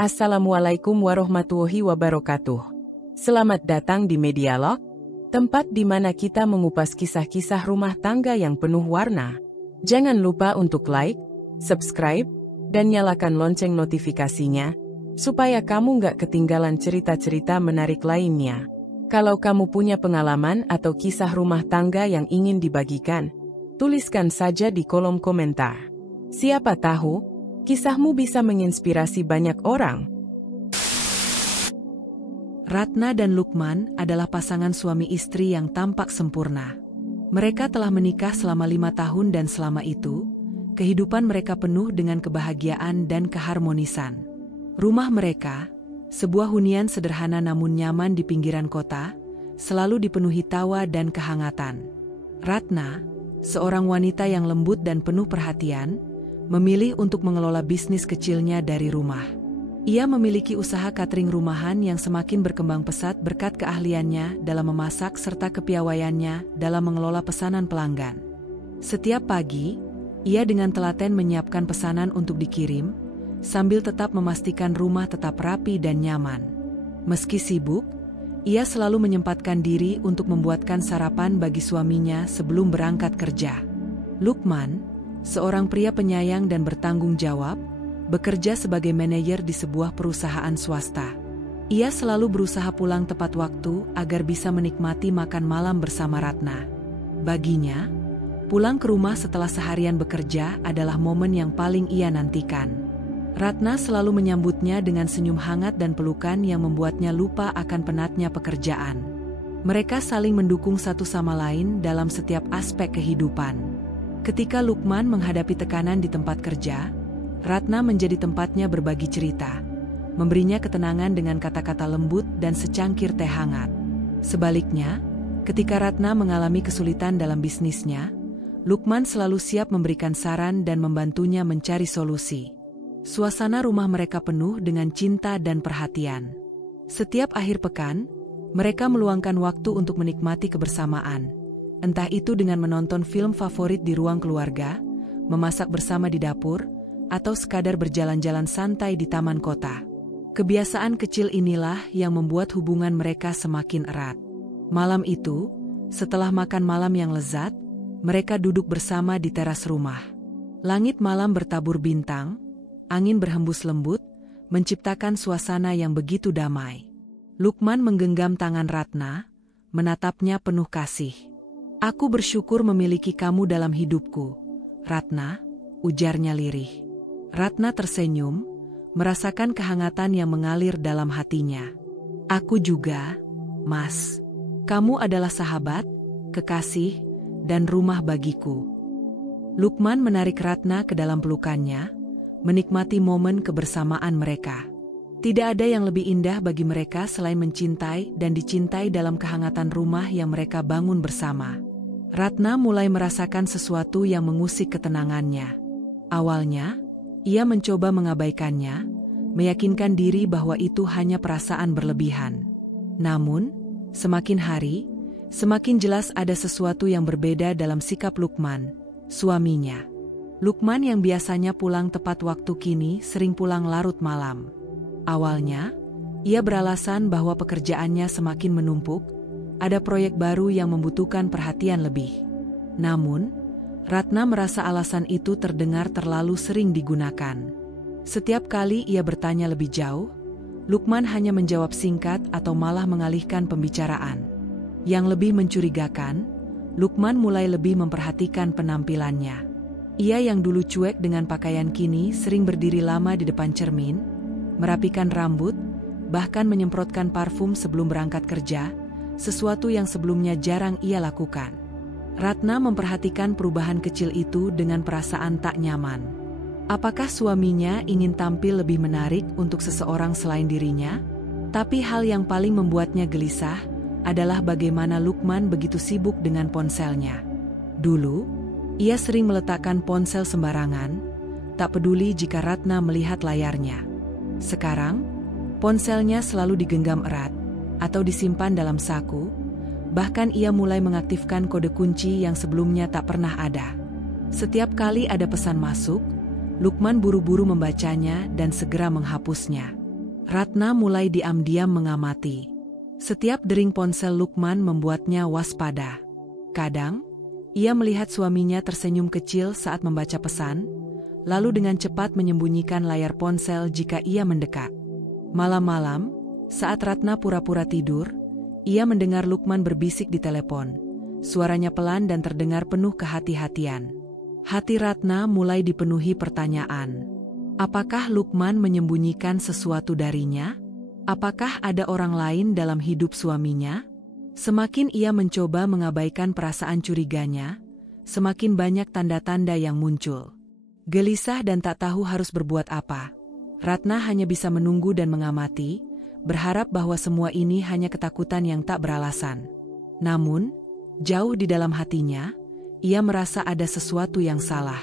Assalamualaikum warahmatullahi wabarakatuh. Selamat datang di Medialog, tempat di mana kita mengupas kisah-kisah rumah tangga yang penuh warna. Jangan lupa untuk like, subscribe, dan nyalakan lonceng notifikasinya, supaya kamu nggak ketinggalan cerita-cerita menarik lainnya. Kalau kamu punya pengalaman atau kisah rumah tangga yang ingin dibagikan, tuliskan saja di kolom komentar. Siapa tahu, kisahmu bisa menginspirasi banyak orang. Ratna dan Lukman adalah pasangan suami istri yang tampak sempurna. Mereka telah menikah selama 5 tahun dan selama itu, kehidupan mereka penuh dengan kebahagiaan dan keharmonisan. Rumah mereka, sebuah hunian sederhana namun nyaman di pinggiran kota, selalu dipenuhi tawa dan kehangatan. Ratna, seorang wanita yang lembut dan penuh perhatian, memilih untuk mengelola bisnis kecilnya dari rumah. Ia memiliki usaha catering rumahan yang semakin berkembang pesat berkat keahliannya dalam memasak serta kepiawaiannya dalam mengelola pesanan pelanggan. Setiap pagi, ia dengan telaten menyiapkan pesanan untuk dikirim, sambil tetap memastikan rumah tetap rapi dan nyaman. Meski sibuk, ia selalu menyempatkan diri untuk membuatkan sarapan bagi suaminya sebelum berangkat kerja. Lukman, seorang pria penyayang dan bertanggung jawab, bekerja sebagai manajer di sebuah perusahaan swasta. Ia selalu berusaha pulang tepat waktu agar bisa menikmati makan malam bersama Ratna. Baginya, pulang ke rumah setelah seharian bekerja adalah momen yang paling ia nantikan. Ratna selalu menyambutnya dengan senyum hangat dan pelukan yang membuatnya lupa akan penatnya pekerjaan. Mereka saling mendukung satu sama lain dalam setiap aspek kehidupan. Ketika Lukman menghadapi tekanan di tempat kerja, Ratna menjadi tempatnya berbagi cerita, memberinya ketenangan dengan kata-kata lembut dan secangkir teh hangat. Sebaliknya, ketika Ratna mengalami kesulitan dalam bisnisnya, Lukman selalu siap memberikan saran dan membantunya mencari solusi. Suasana rumah mereka penuh dengan cinta dan perhatian. Setiap akhir pekan, mereka meluangkan waktu untuk menikmati kebersamaan. Entah itu dengan menonton film favorit di ruang keluarga, memasak bersama di dapur, atau sekadar berjalan-jalan santai di taman kota. Kebiasaan kecil inilah yang membuat hubungan mereka semakin erat. Malam itu, setelah makan malam yang lezat, mereka duduk bersama di teras rumah. Langit malam bertabur bintang, angin berhembus lembut, menciptakan suasana yang begitu damai. Lukman menggenggam tangan Ratna, menatapnya penuh kasih. "Aku bersyukur memiliki kamu dalam hidupku, Ratna," ujarnya lirih. Ratna tersenyum, merasakan kehangatan yang mengalir dalam hatinya. "Aku juga, Mas. Kamu adalah sahabat, kekasih, dan rumah bagiku." Lukman menarik Ratna ke dalam pelukannya, menikmati momen kebersamaan mereka. Tidak ada yang lebih indah bagi mereka selain mencintai dan dicintai dalam kehangatan rumah yang mereka bangun bersama. Ratna mulai merasakan sesuatu yang mengusik ketenangannya. Awalnya, ia mencoba mengabaikannya, meyakinkan diri bahwa itu hanya perasaan berlebihan. Namun, semakin hari, semakin jelas ada sesuatu yang berbeda dalam sikap Lukman, suaminya. Lukman yang biasanya pulang tepat waktu kini sering pulang larut malam. Awalnya, ia beralasan bahwa pekerjaannya semakin menumpuk, ada proyek baru yang membutuhkan perhatian lebih. Namun, Ratna merasa alasan itu terdengar terlalu sering digunakan. Setiap kali ia bertanya lebih jauh, Lukman hanya menjawab singkat atau malah mengalihkan pembicaraan. Yang lebih mencurigakan, Lukman mulai lebih memperhatikan penampilannya. Ia yang dulu cuek dengan pakaian kini sering berdiri lama di depan cermin, merapikan rambut, bahkan menyemprotkan parfum sebelum berangkat kerja, sesuatu yang sebelumnya jarang ia lakukan. Ratna memperhatikan perubahan kecil itu dengan perasaan tak nyaman. Apakah suaminya ingin tampil lebih menarik untuk seseorang selain dirinya? Tapi hal yang paling membuatnya gelisah adalah bagaimana Lukman begitu sibuk dengan ponselnya. Dulu, ia sering meletakkan ponsel sembarangan, tak peduli jika Ratna melihat layarnya. Sekarang, ponselnya selalu digenggam erat, atau disimpan dalam saku, bahkan ia mulai mengaktifkan kode kunci yang sebelumnya tak pernah ada. Setiap kali ada pesan masuk, Lukman buru-buru membacanya dan segera menghapusnya. Ratna mulai diam-diam mengamati. Setiap dering ponsel Lukman membuatnya waspada. Kadang, ia melihat suaminya tersenyum kecil saat membaca pesan, lalu dengan cepat menyembunyikan layar ponsel jika ia mendekat. Malam-malam, saat Ratna pura-pura tidur, ia mendengar Lukman berbisik di telepon. Suaranya pelan dan terdengar penuh kehati-hatian. Hati Ratna mulai dipenuhi pertanyaan. Apakah Lukman menyembunyikan sesuatu darinya? Apakah ada orang lain dalam hidup suaminya? Semakin ia mencoba mengabaikan perasaan curiganya, semakin banyak tanda-tanda yang muncul. Gelisah dan tak tahu harus berbuat apa, Ratna hanya bisa menunggu dan mengamati, berharap bahwa semua ini hanya ketakutan yang tak beralasan. Namun, jauh di dalam hatinya, ia merasa ada sesuatu yang salah.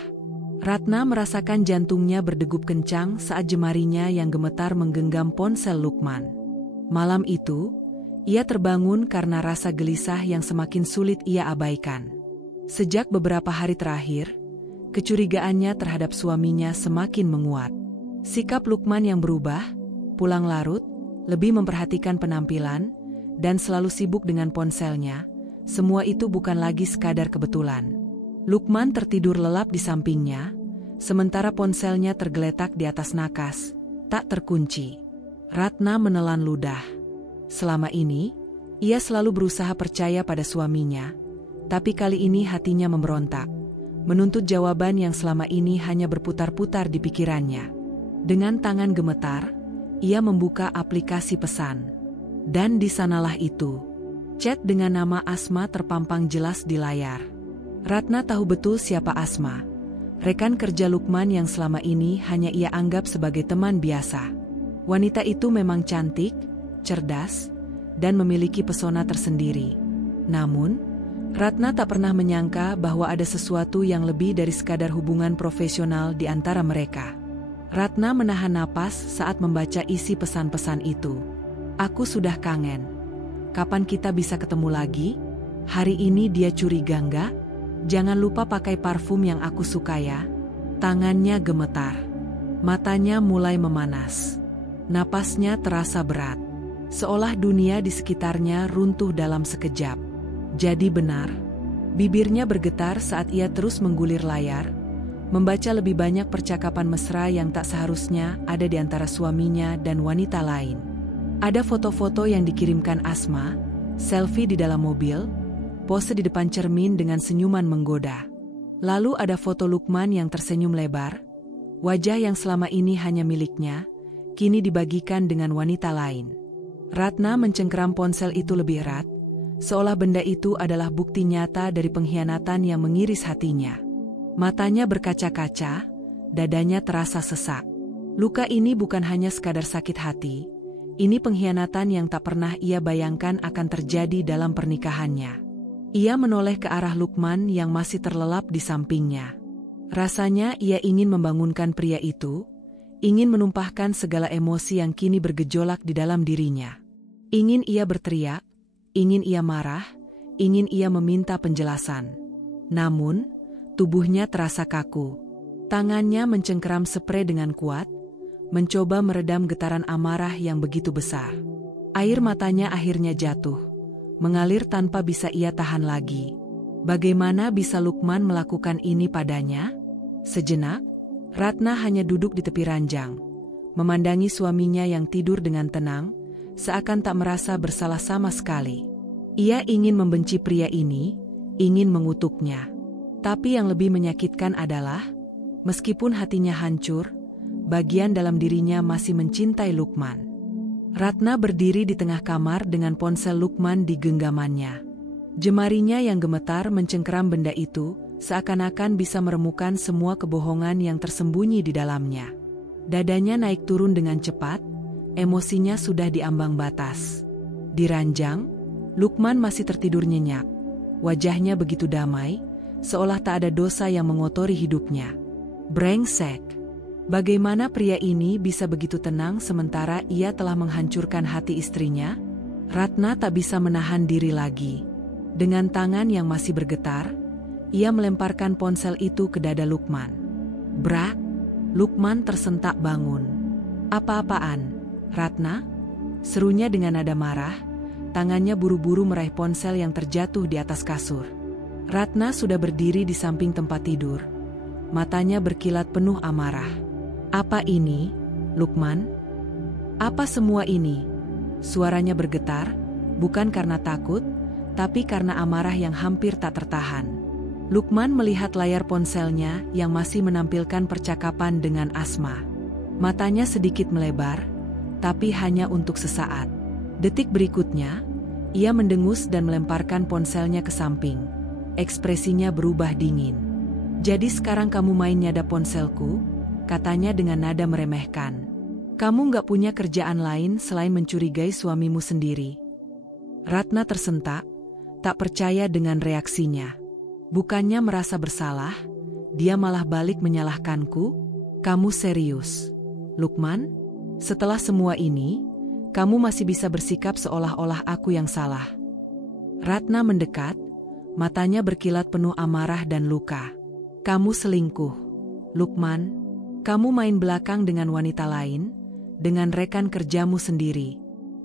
Ratna merasakan jantungnya berdegup kencang saat jemarinya yang gemetar menggenggam ponsel Lukman. Malam itu, ia terbangun karena rasa gelisah yang semakin sulit ia abaikan. Sejak beberapa hari terakhir, kecurigaannya terhadap suaminya semakin menguat. Sikap Lukman yang berubah, pulang larut, lebih memperhatikan penampilan, dan selalu sibuk dengan ponselnya, semua itu bukan lagi sekadar kebetulan. Lukman tertidur lelap di sampingnya, sementara ponselnya tergeletak di atas nakas, tak terkunci. Ratna menelan ludah. Selama ini, ia selalu berusaha percaya pada suaminya, tapi kali ini hatinya memberontak, menuntut jawaban yang selama ini hanya berputar-putar di pikirannya. Dengan tangan gemetar, ia membuka aplikasi pesan. Dan di sanalah itu. Chat dengan nama Asma terpampang jelas di layar. Ratna tahu betul siapa Asma. Rekan kerja Lukman yang selama ini hanya ia anggap sebagai teman biasa. Wanita itu memang cantik, cerdas, dan memiliki pesona tersendiri. Namun, Ratna tak pernah menyangka bahwa ada sesuatu yang lebih dari sekadar hubungan profesional di antara mereka. Ratna menahan napas saat membaca isi pesan-pesan itu. Aku sudah kangen. Kapan kita bisa ketemu lagi? Hari ini dia curiga enggak? Jangan lupa pakai parfum yang aku suka ya. Tangannya gemetar. Matanya mulai memanas. Napasnya terasa berat. Seolah dunia di sekitarnya runtuh dalam sekejap. Jadi benar. Bibirnya bergetar saat ia terus menggulir layar, membaca lebih banyak percakapan mesra yang tak seharusnya ada di antara suaminya dan wanita lain. Ada foto-foto yang dikirimkan Asma, selfie di dalam mobil, pose di depan cermin dengan senyuman menggoda. Lalu ada foto Lukman yang tersenyum lebar, wajah yang selama ini hanya miliknya, kini dibagikan dengan wanita lain. Ratna mencengkeram ponsel itu lebih erat, seolah benda itu adalah bukti nyata dari pengkhianatan yang mengiris hatinya. Matanya berkaca-kaca, dadanya terasa sesak. Luka ini bukan hanya sekadar sakit hati, ini pengkhianatan yang tak pernah ia bayangkan akan terjadi dalam pernikahannya. Ia menoleh ke arah Lukman yang masih terlelap di sampingnya. Rasanya ia ingin membangunkan pria itu, ingin menumpahkan segala emosi yang kini bergejolak di dalam dirinya. Ingin ia berteriak, ingin ia marah, ingin ia meminta penjelasan. Namun, tubuhnya terasa kaku. Tangannya mencengkeram sprei dengan kuat, mencoba meredam getaran amarah yang begitu besar. Air matanya akhirnya jatuh, mengalir tanpa bisa ia tahan lagi. Bagaimana bisa Lukman melakukan ini padanya? Sejenak, Ratna hanya duduk di tepi ranjang, memandangi suaminya yang tidur dengan tenang, seakan tak merasa bersalah sama sekali. Ia ingin membenci pria ini, ingin mengutuknya. Tapi yang lebih menyakitkan adalah, meskipun hatinya hancur, bagian dalam dirinya masih mencintai Lukman. Ratna berdiri di tengah kamar dengan ponsel Lukman di genggamannya. Jemarinya yang gemetar mencengkeram benda itu, seakan-akan bisa meremukan semua kebohongan yang tersembunyi di dalamnya. Dadanya naik turun dengan cepat, emosinya sudah di ambang batas. Di ranjang, Lukman masih tertidur nyenyak. Wajahnya begitu damai, seolah tak ada dosa yang mengotori hidupnya. Brengsek. Bagaimana pria ini bisa begitu tenang sementara ia telah menghancurkan hati istrinya? Ratna tak bisa menahan diri lagi. Dengan tangan yang masih bergetar, ia melemparkan ponsel itu ke dada Lukman. Brak! Lukman tersentak bangun. Apa-apaan? Ratna? Serunya dengan nada marah, tangannya buru-buru meraih ponsel yang terjatuh di atas kasur. Ratna sudah berdiri di samping tempat tidur. Matanya berkilat penuh amarah. Apa ini, Lukman? Apa semua ini? Suaranya bergetar, bukan karena takut, tapi karena amarah yang hampir tak tertahan. Lukman melihat layar ponselnya yang masih menampilkan percakapan dengan Asma. Matanya sedikit melebar, tapi hanya untuk sesaat. Detik berikutnya, ia mendengus dan melemparkan ponselnya ke samping. Ekspresinya berubah dingin. "Jadi sekarang kamu main nyadap ponselku?" katanya dengan nada meremehkan. "Kamu nggak punya kerjaan lain selain mencurigai suamimu sendiri?" Ratna tersentak, tak percaya dengan reaksinya. Bukannya merasa bersalah, dia malah balik menyalahkanku. "Kamu serius, Lukman? Setelah semua ini, kamu masih bisa bersikap seolah-olah aku yang salah?" Ratna mendekat, matanya berkilat penuh amarah dan luka. "Kamu selingkuh, Lukman. Kamu main belakang dengan wanita lain, dengan rekan kerjamu sendiri.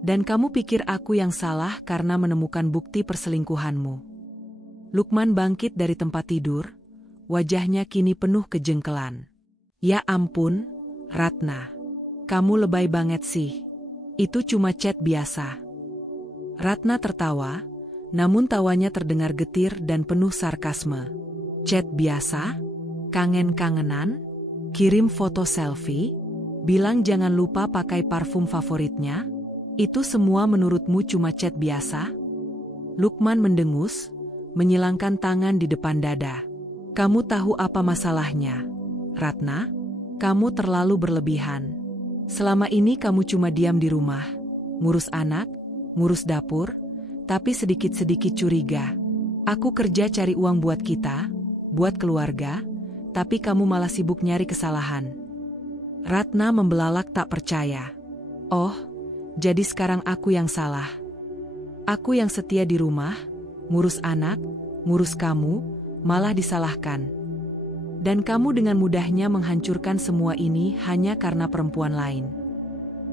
Dan kamu pikir aku yang salah karena menemukan bukti perselingkuhanmu." Lukman bangkit dari tempat tidur, wajahnya kini penuh kejengkelan. "Ya ampun, Ratna. Kamu lebay banget sih. Itu cuma chat biasa." Ratna tertawa, namun tawanya terdengar getir dan penuh sarkasme. "Chat biasa? Kangen-kangenan? Kirim foto selfie? Bilang jangan lupa pakai parfum favoritnya? Itu semua menurutmu cuma chat biasa?" Lukman mendengus, menyilangkan tangan di depan dada. "Kamu tahu apa masalahnya, Ratna? Kamu terlalu berlebihan. Selama ini kamu cuma diam di rumah, ngurus anak, ngurus dapur, tapi sedikit-sedikit curiga. Aku kerja cari uang buat kita, buat keluarga, tapi kamu malah sibuk nyari kesalahan." Ratna membelalak tak percaya. "Oh, jadi sekarang aku yang salah. Aku yang setia di rumah, ngurus anak, ngurus kamu, malah disalahkan. Dan kamu dengan mudahnya menghancurkan semua ini hanya karena perempuan lain."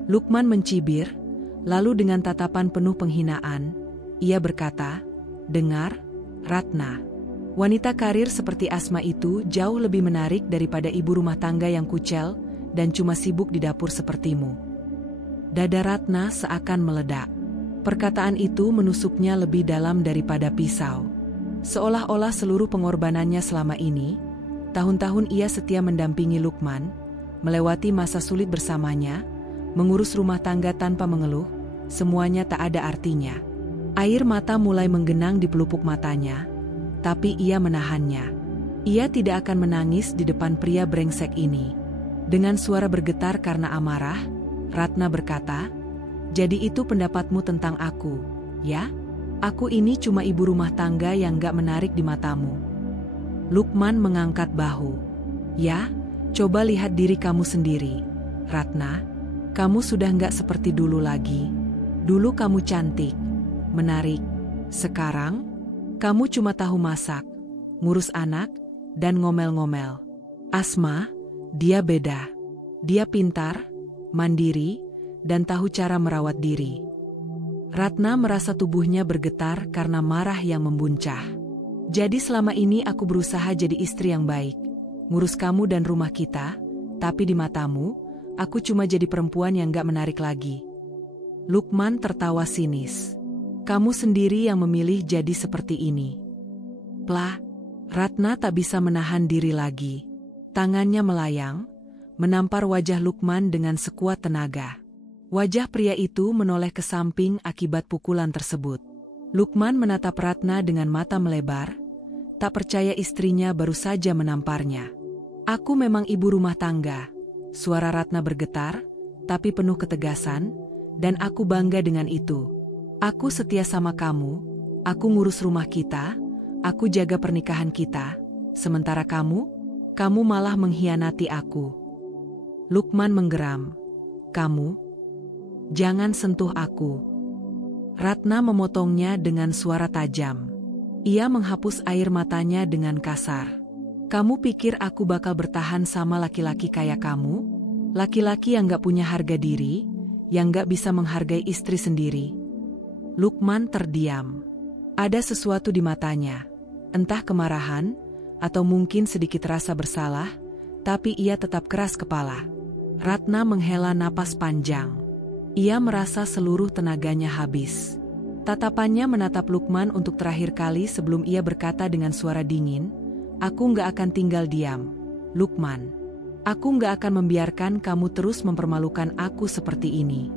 Lukman mencibir, lalu dengan tatapan penuh penghinaan, ia berkata, "Dengar, Ratna. Wanita karir seperti Asma itu jauh lebih menarik daripada ibu rumah tangga yang kucel dan cuma sibuk di dapur sepertimu." Dada Ratna seakan meledak. Perkataan itu menusuknya lebih dalam daripada pisau. Seolah-olah seluruh pengorbanannya selama ini, tahun-tahun ia setia mendampingi Lukman, melewati masa sulit bersamanya, mengurus rumah tangga tanpa mengeluh, semuanya tak ada artinya. Air mata mulai menggenang di pelupuk matanya, tapi ia menahannya. Ia tidak akan menangis di depan pria brengsek ini. Dengan suara bergetar karena amarah, Ratna berkata, "Jadi itu pendapatmu tentang aku, ya? Aku ini cuma ibu rumah tangga yang gak menarik di matamu." Lukman mengangkat bahu. "Ya, coba lihat diri kamu sendiri, Ratna. Kamu sudah gak seperti dulu lagi. Dulu kamu cantik, menarik. Sekarang, kamu cuma tahu masak, ngurus anak, dan ngomel-ngomel. Asma, dia beda. Dia pintar, mandiri, dan tahu cara merawat diri." Ratna merasa tubuhnya bergetar karena marah yang membuncah. "Jadi selama ini aku berusaha jadi istri yang baik, ngurus kamu dan rumah kita, tapi di matamu, aku cuma jadi perempuan yang gak menarik lagi." Lukman tertawa sinis. "Kamu sendiri yang memilih jadi seperti ini." Plah, Ratna tak bisa menahan diri lagi. Tangannya melayang, menampar wajah Lukman dengan sekuat tenaga. Wajah pria itu menoleh ke samping akibat pukulan tersebut. Lukman menatap Ratna dengan mata melebar, tak percaya istrinya baru saja menamparnya. "Aku memang ibu rumah tangga." Suara Ratna bergetar, tapi penuh ketegasan, "dan aku bangga dengan itu. Aku setia sama kamu, aku ngurus rumah kita, aku jaga pernikahan kita, sementara kamu malah mengkhianati aku." Lukman menggeram. "Kamu? Jangan sentuh aku." Ratna memotongnya dengan suara tajam. Ia menghapus air matanya dengan kasar. "Kamu pikir aku bakal bertahan sama laki-laki kayak kamu? Laki-laki yang gak punya harga diri, yang gak bisa menghargai istri sendiri. Lukman terdiam. Ada sesuatu di matanya, entah kemarahan, atau mungkin sedikit rasa bersalah, tapi ia tetap keras kepala. Ratna menghela napas panjang. Ia merasa seluruh tenaganya habis. Tatapannya menatap Lukman untuk terakhir kali sebelum ia berkata dengan suara dingin, "Aku nggak akan tinggal diam, Lukman. Aku nggak akan membiarkan kamu terus mempermalukan aku seperti ini."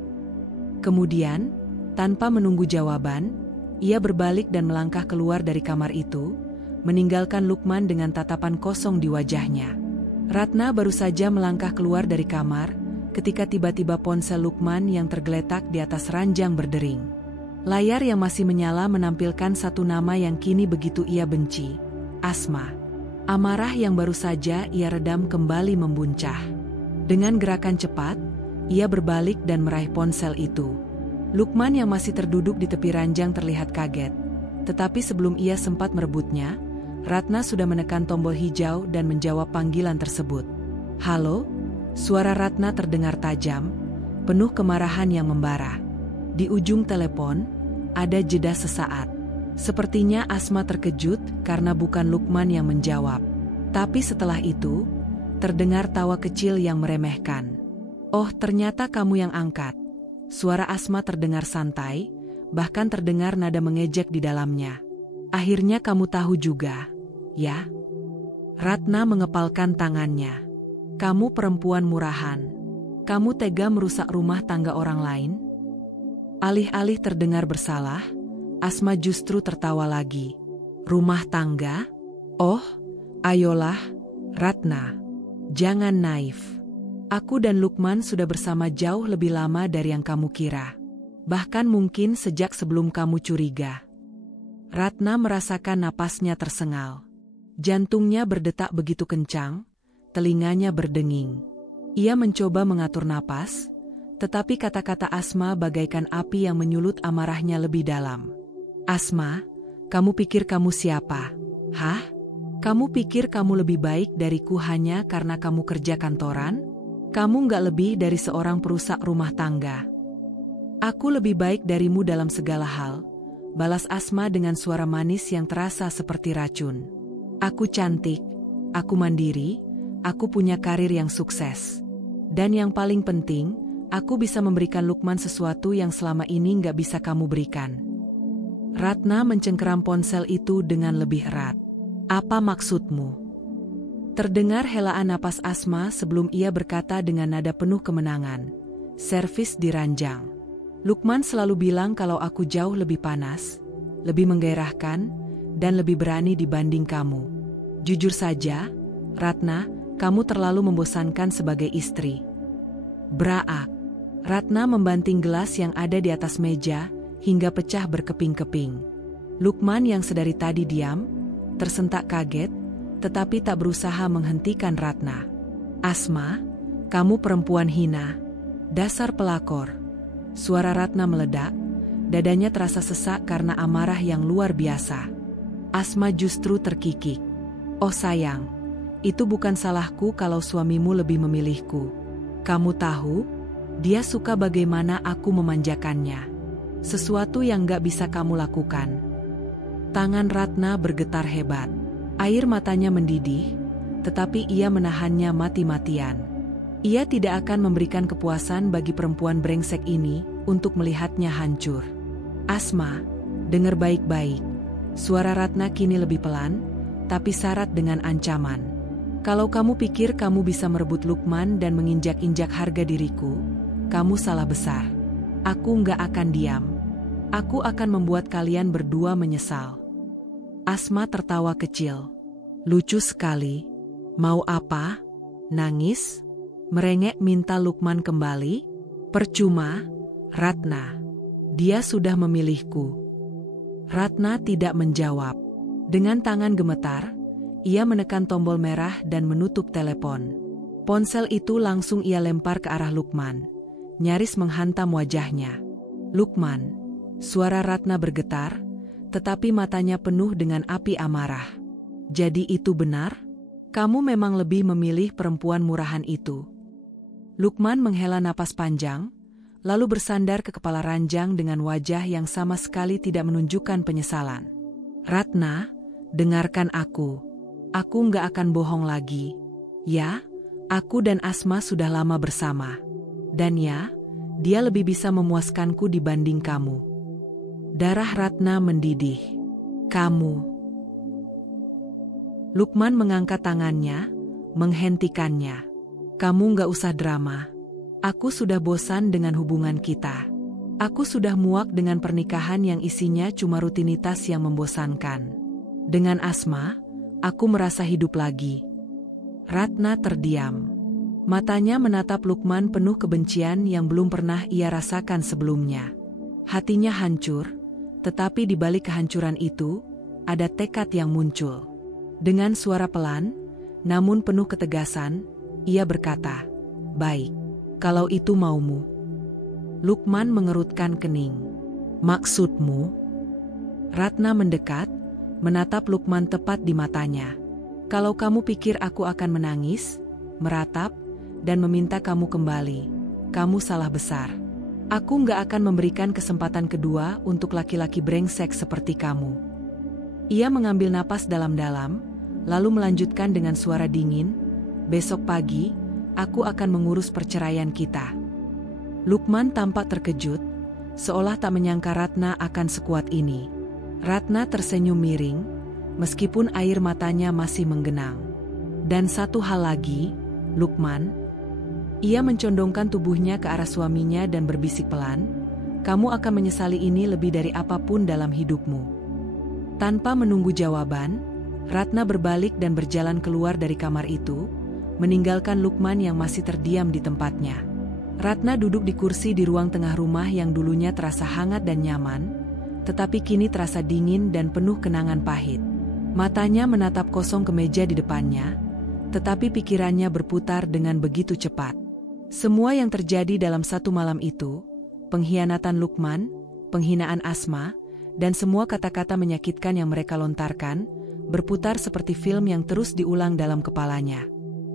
Kemudian, tanpa menunggu jawaban, ia berbalik dan melangkah keluar dari kamar itu, meninggalkan Lukman dengan tatapan kosong di wajahnya. Ratna baru saja melangkah keluar dari kamar, ketika tiba-tiba ponsel Lukman yang tergeletak di atas ranjang berdering. Layar yang masih menyala menampilkan satu nama yang kini begitu ia benci, Asma. Amarah yang baru saja ia redam kembali membuncah. Dengan gerakan cepat, ia berbalik dan meraih ponsel itu. Lukman yang masih terduduk di tepi ranjang terlihat kaget. Tetapi sebelum ia sempat merebutnya, Ratna sudah menekan tombol hijau dan menjawab panggilan tersebut. "Halo?" Suara Ratna terdengar tajam, penuh kemarahan yang membara. Di ujung telepon, ada jeda sesaat. Sepertinya Asma terkejut karena bukan Lukman yang menjawab. Tapi setelah itu, terdengar tawa kecil yang meremehkan. "Oh, ternyata kamu yang angkat." Suara Asma terdengar santai, bahkan terdengar nada mengejek di dalamnya. "Akhirnya kamu tahu juga, ya?" Ratna mengepalkan tangannya. "Kamu perempuan murahan. Kamu tega merusak rumah tangga orang lain?" Alih-alih terdengar bersalah, Asma justru tertawa lagi. "Rumah tangga? Oh, ayolah, Ratna. Jangan naif. Aku dan Lukman sudah bersama jauh lebih lama dari yang kamu kira. Bahkan mungkin sejak sebelum kamu curiga." Ratna merasakan napasnya tersengal. Jantungnya berdetak begitu kencang, telinganya berdenging. Ia mencoba mengatur napas, tetapi kata-kata Asma bagaikan api yang menyulut amarahnya lebih dalam. "Asma, kamu pikir kamu siapa? Hah? Kamu pikir kamu lebih baik dariku hanya karena kamu kerja kantoran? Kamu nggak lebih dari seorang perusak rumah tangga." "Aku lebih baik darimu dalam segala hal," balas Asma dengan suara manis yang terasa seperti racun. "Aku cantik, aku mandiri, aku punya karir yang sukses. Dan yang paling penting, aku bisa memberikan Lukman sesuatu yang selama ini nggak bisa kamu berikan." Ratna mencengkeram ponsel itu dengan lebih erat. "Apa maksudmu?" Terdengar helaan napas Asma sebelum ia berkata dengan nada penuh kemenangan, "Servis di ranjang. Lukman selalu bilang kalau aku jauh lebih panas, lebih menggairahkan, dan lebih berani dibanding kamu. Jujur saja, Ratna, kamu terlalu membosankan sebagai istri." Braak. Ratna membanting gelas yang ada di atas meja, hingga pecah berkeping-keping. Lukman yang sedari tadi diam, tersentak kaget, tetapi tak berusaha menghentikan Ratna. "Asma, kamu perempuan hina. Dasar pelakor." Suara Ratna meledak, dadanya terasa sesak karena amarah yang luar biasa. Asma justru terkikik. "Oh sayang, itu bukan salahku kalau suamimu lebih memilihku. Kamu tahu, dia suka bagaimana aku memanjakannya. Sesuatu yang gak bisa kamu lakukan." Tangan Ratna bergetar hebat. Air matanya mendidih, tetapi ia menahannya mati-matian. Ia tidak akan memberikan kepuasan bagi perempuan brengsek ini untuk melihatnya hancur. "Asma, dengar baik-baik." Suara Ratna kini lebih pelan, tapi syarat dengan ancaman. "Kalau kamu pikir kamu bisa merebut Lukman dan menginjak-injak harga diriku, kamu salah besar. Aku nggak akan diam. Aku akan membuat kalian berdua menyesal." Asma tertawa kecil. "Lucu sekali. Mau apa? Nangis? Merengek minta Lukman kembali? Percuma, Ratna. Dia sudah memilihku." Ratna tidak menjawab. Dengan tangan gemetar, ia menekan tombol merah dan menutup telepon. Ponsel itu langsung ia lempar ke arah Lukman, nyaris menghantam wajahnya. "Lukman." Suara Ratna bergetar, tetapi matanya penuh dengan api amarah. "Jadi itu benar? Kamu memang lebih memilih perempuan murahan itu?" Lukman menghela napas panjang, lalu bersandar ke kepala ranjang dengan wajah yang sama sekali tidak menunjukkan penyesalan. Ratna, dengarkan aku. Aku nggak akan bohong lagi. Ya, aku dan Asma sudah lama bersama. Dan ya, dia lebih bisa memuaskanku dibanding kamu. Darah Ratna mendidih. Kamu. Lukman mengangkat tangannya, menghentikannya. Kamu nggak usah drama. Aku sudah bosan dengan hubungan kita. Aku sudah muak dengan pernikahan yang isinya cuma rutinitas yang membosankan. Dengan Asma, aku merasa hidup lagi. Ratna terdiam. Matanya menatap Lukman penuh kebencian yang belum pernah ia rasakan sebelumnya. Hatinya hancur, tetapi di balik kehancuran itu, ada tekad yang muncul. Dengan suara pelan, namun penuh ketegasan, ia berkata, "Baik. Kalau itu maumu." Lukman mengerutkan kening. "Maksudmu?" Ratna mendekat, menatap Lukman tepat di matanya. "Kalau kamu pikir aku akan menangis, meratap, dan meminta kamu kembali, kamu salah besar. Aku nggak akan memberikan kesempatan kedua untuk laki-laki brengsek seperti kamu." Ia mengambil napas dalam-dalam, lalu melanjutkan dengan suara dingin, "Besok pagi, aku akan mengurus perceraian kita." Lukman tampak terkejut, seolah tak menyangka Ratna akan sekuat ini. Ratna tersenyum miring, meskipun air matanya masih menggenang. "Dan satu hal lagi, Lukman." Ia mencondongkan tubuhnya ke arah suaminya dan berbisik pelan, "Kamu akan menyesali ini lebih dari apapun dalam hidupmu." Tanpa menunggu jawaban, Ratna berbalik dan berjalan keluar dari kamar itu, meninggalkan Lukman yang masih terdiam di tempatnya. Ratna duduk di kursi di ruang tengah rumah yang dulunya terasa hangat dan nyaman, tetapi kini terasa dingin dan penuh kenangan pahit. Matanya menatap kosong ke meja di depannya, tetapi pikirannya berputar dengan begitu cepat. Semua yang terjadi dalam satu malam itu, pengkhianatan Lukman, penghinaan Asma, dan semua kata-kata menyakitkan yang mereka lontarkan, berputar seperti film yang terus diulang dalam kepalanya.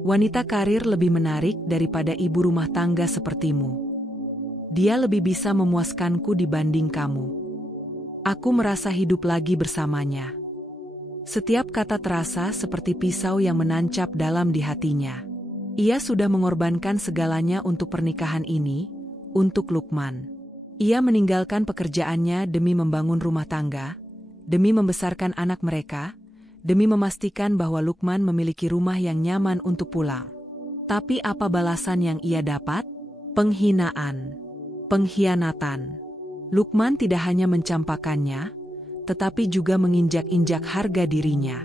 "Wanita karir lebih menarik daripada ibu rumah tangga sepertimu. Dia lebih bisa memuaskanku dibanding kamu. Aku merasa hidup lagi bersamanya." Setiap kata terasa seperti pisau yang menancap dalam di hatinya. Ia sudah mengorbankan segalanya untuk pernikahan ini, untuk Lukman. Ia meninggalkan pekerjaannya demi membangun rumah tangga, demi membesarkan anak mereka, demi memastikan bahwa Lukman memiliki rumah yang nyaman untuk pulang. Tapi apa balasan yang ia dapat? Penghinaan, pengkhianatan. Lukman tidak hanya mencampakannya, tetapi juga menginjak-injak harga dirinya.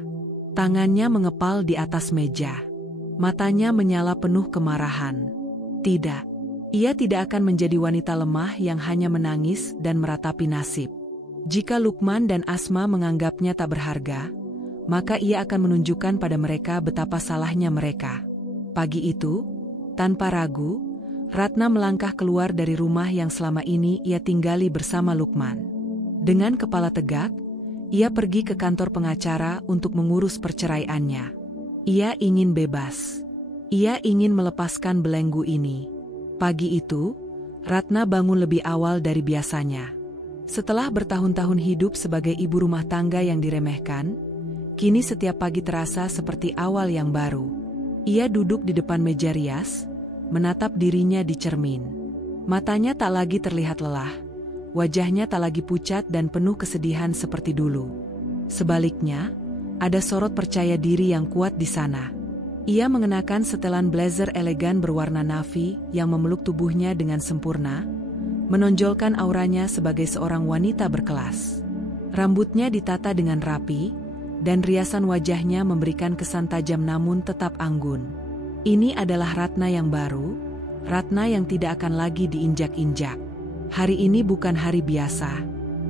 Tangannya mengepal di atas meja. Matanya menyala penuh kemarahan. Tidak, ia tidak akan menjadi wanita lemah yang hanya menangis dan meratapi nasib. Jika Lukman dan Asma menganggapnya tak berharga, maka ia akan menunjukkan pada mereka betapa salahnya mereka. Pagi itu, tanpa ragu, Ratna melangkah keluar dari rumah yang selama ini ia tinggali bersama Lukman. Dengan kepala tegak, ia pergi ke kantor pengacara untuk mengurus perceraiannya. Ia ingin bebas. Ia ingin melepaskan belenggu ini. Pagi itu, Ratna bangun lebih awal dari biasanya. Setelah bertahun-tahun hidup sebagai ibu rumah tangga yang diremehkan, kini setiap pagi terasa seperti awal yang baru. Ia duduk di depan meja rias, menatap dirinya di cermin. Matanya tak lagi terlihat lelah, wajahnya tak lagi pucat dan penuh kesedihan seperti dulu. Sebaliknya, ada sorot percaya diri yang kuat di sana. Ia mengenakan setelan blazer elegan berwarna navy yang memeluk tubuhnya dengan sempurna, menonjolkan auranya sebagai seorang wanita berkelas. Rambutnya ditata dengan rapi, dan riasan wajahnya memberikan kesan tajam namun tetap anggun. Ini adalah Ratna yang baru, Ratna yang tidak akan lagi diinjak-injak. Hari ini bukan hari biasa.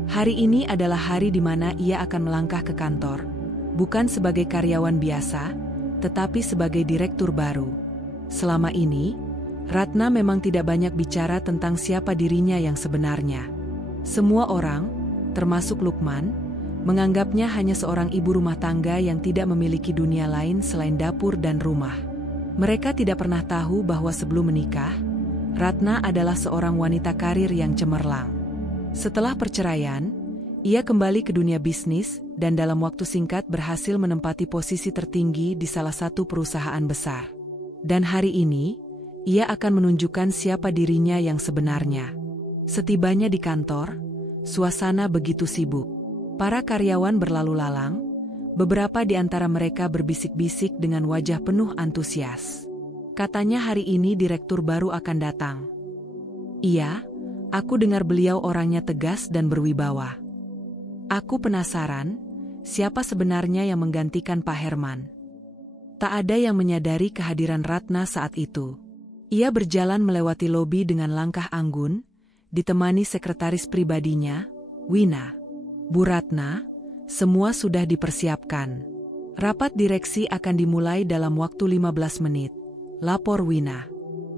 Hari ini adalah hari di mana ia akan melangkah ke kantor, bukan sebagai karyawan biasa, tetapi sebagai direktur baru. Selama ini, Ratna memang tidak banyak bicara tentang siapa dirinya yang sebenarnya. Semua orang, termasuk Lukman, menganggapnya hanya seorang ibu rumah tangga yang tidak memiliki dunia lain selain dapur dan rumah. Mereka tidak pernah tahu bahwa sebelum menikah, Ratna adalah seorang wanita karir yang cemerlang. Setelah perceraian, ia kembali ke dunia bisnis dan dalam waktu singkat berhasil menempati posisi tertinggi di salah satu perusahaan besar. Dan hari ini, ia akan menunjukkan siapa dirinya yang sebenarnya. Setibanya di kantor, suasana begitu sibuk. Para karyawan berlalu lalang, beberapa di antara mereka berbisik-bisik dengan wajah penuh antusias. Katanya hari ini direktur baru akan datang. Iya, aku dengar beliau orangnya tegas dan berwibawa. Aku penasaran, siapa sebenarnya yang menggantikan Pak Herman? Tak ada yang menyadari kehadiran Ratna saat itu. Ia berjalan melewati lobi dengan langkah anggun, ditemani sekretaris pribadinya, Wina. Bu Ratna, semua sudah dipersiapkan. Rapat direksi akan dimulai dalam waktu 15 menit. Lapor Wina.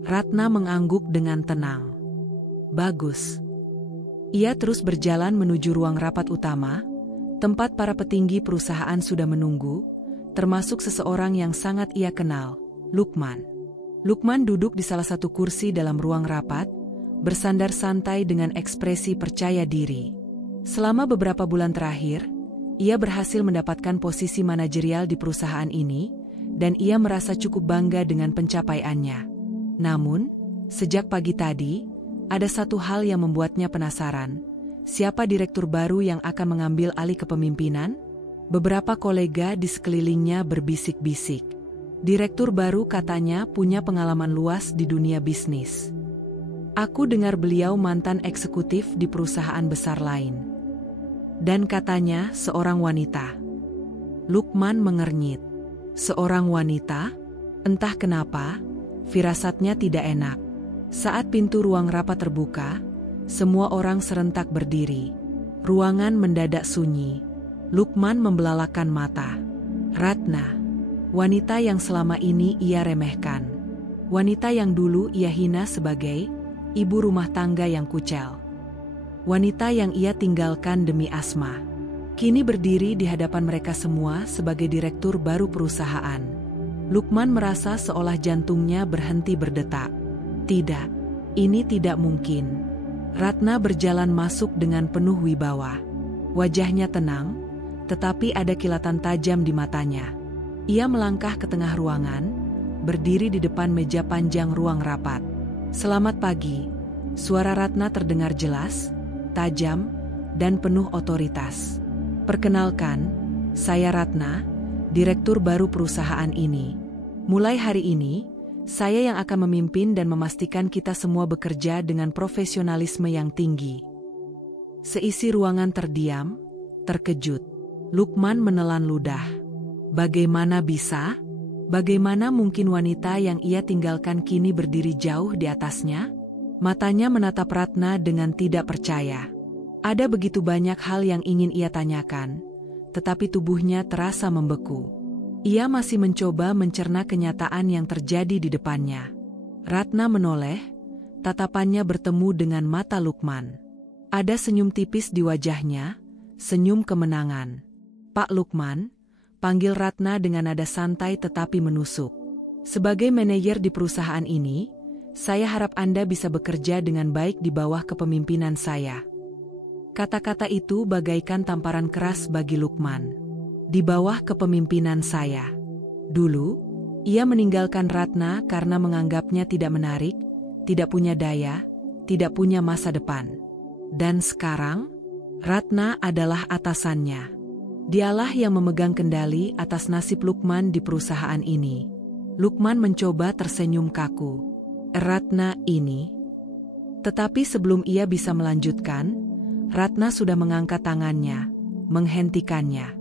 Ratna mengangguk dengan tenang. Bagus. Ia terus berjalan menuju ruang rapat utama, tempat para petinggi perusahaan sudah menunggu, termasuk seseorang yang sangat ia kenal, Lukman. Lukman duduk di salah satu kursi dalam ruang rapat, bersandar santai dengan ekspresi percaya diri. Selama beberapa bulan terakhir, ia berhasil mendapatkan posisi manajerial di perusahaan ini, dan ia merasa cukup bangga dengan pencapaiannya. Namun, sejak pagi tadi, ada satu hal yang membuatnya penasaran. Siapa direktur baru yang akan mengambil alih kepemimpinan? Beberapa kolega di sekelilingnya berbisik-bisik. Direktur baru katanya punya pengalaman luas di dunia bisnis. Aku dengar beliau mantan eksekutif di perusahaan besar lain. Dan katanya seorang wanita. Lukman mengernyit. Seorang wanita? Entah kenapa, firasatnya tidak enak. Saat pintu ruang rapat terbuka, semua orang serentak berdiri. Ruangan mendadak sunyi. Lukman membelalakan mata. Ratna, wanita yang selama ini ia remehkan. Wanita yang dulu ia hina sebagai ibu rumah tangga yang kucel. Wanita yang ia tinggalkan demi Asma. Kini berdiri di hadapan mereka semua sebagai direktur baru perusahaan. Lukman merasa seolah jantungnya berhenti berdetak. Tidak, ini tidak mungkin. Ratna berjalan masuk dengan penuh wibawa. Wajahnya tenang, tetapi ada kilatan tajam di matanya. Ia melangkah ke tengah ruangan, berdiri di depan meja panjang ruang rapat. Selamat pagi, suara Ratna terdengar jelas, tajam, dan penuh otoritas. Perkenalkan, saya Ratna, direktur baru perusahaan ini. Mulai hari ini, saya yang akan memimpin dan memastikan kita semua bekerja dengan profesionalisme yang tinggi. Seisi ruangan terdiam, terkejut. Lukman menelan ludah. Bagaimana bisa? Bagaimana mungkin wanita yang ia tinggalkan kini berdiri jauh di atasnya? Matanya menatap Ratna dengan tidak percaya. Ada begitu banyak hal yang ingin ia tanyakan, tetapi tubuhnya terasa membeku. Ia masih mencoba mencerna kenyataan yang terjadi di depannya. Ratna menoleh, tatapannya bertemu dengan mata Lukman. Ada senyum tipis di wajahnya, senyum kemenangan. Pak Lukman, panggil Ratna dengan nada santai tetapi menusuk. Sebagai manajer di perusahaan ini, saya harap Anda bisa bekerja dengan baik di bawah kepemimpinan saya. Kata-kata itu bagaikan tamparan keras bagi Lukman. Di bawah kepemimpinan saya. Dulu, ia meninggalkan Ratna karena menganggapnya tidak menarik, tidak punya daya, tidak punya masa depan. Dan sekarang, Ratna adalah atasannya. Dialah yang memegang kendali atas nasib Lukman di perusahaan ini. Lukman mencoba tersenyum kaku. Ratna ini. Tetapi sebelum ia bisa melanjutkan, Ratna sudah mengangkat tangannya, menghentikannya.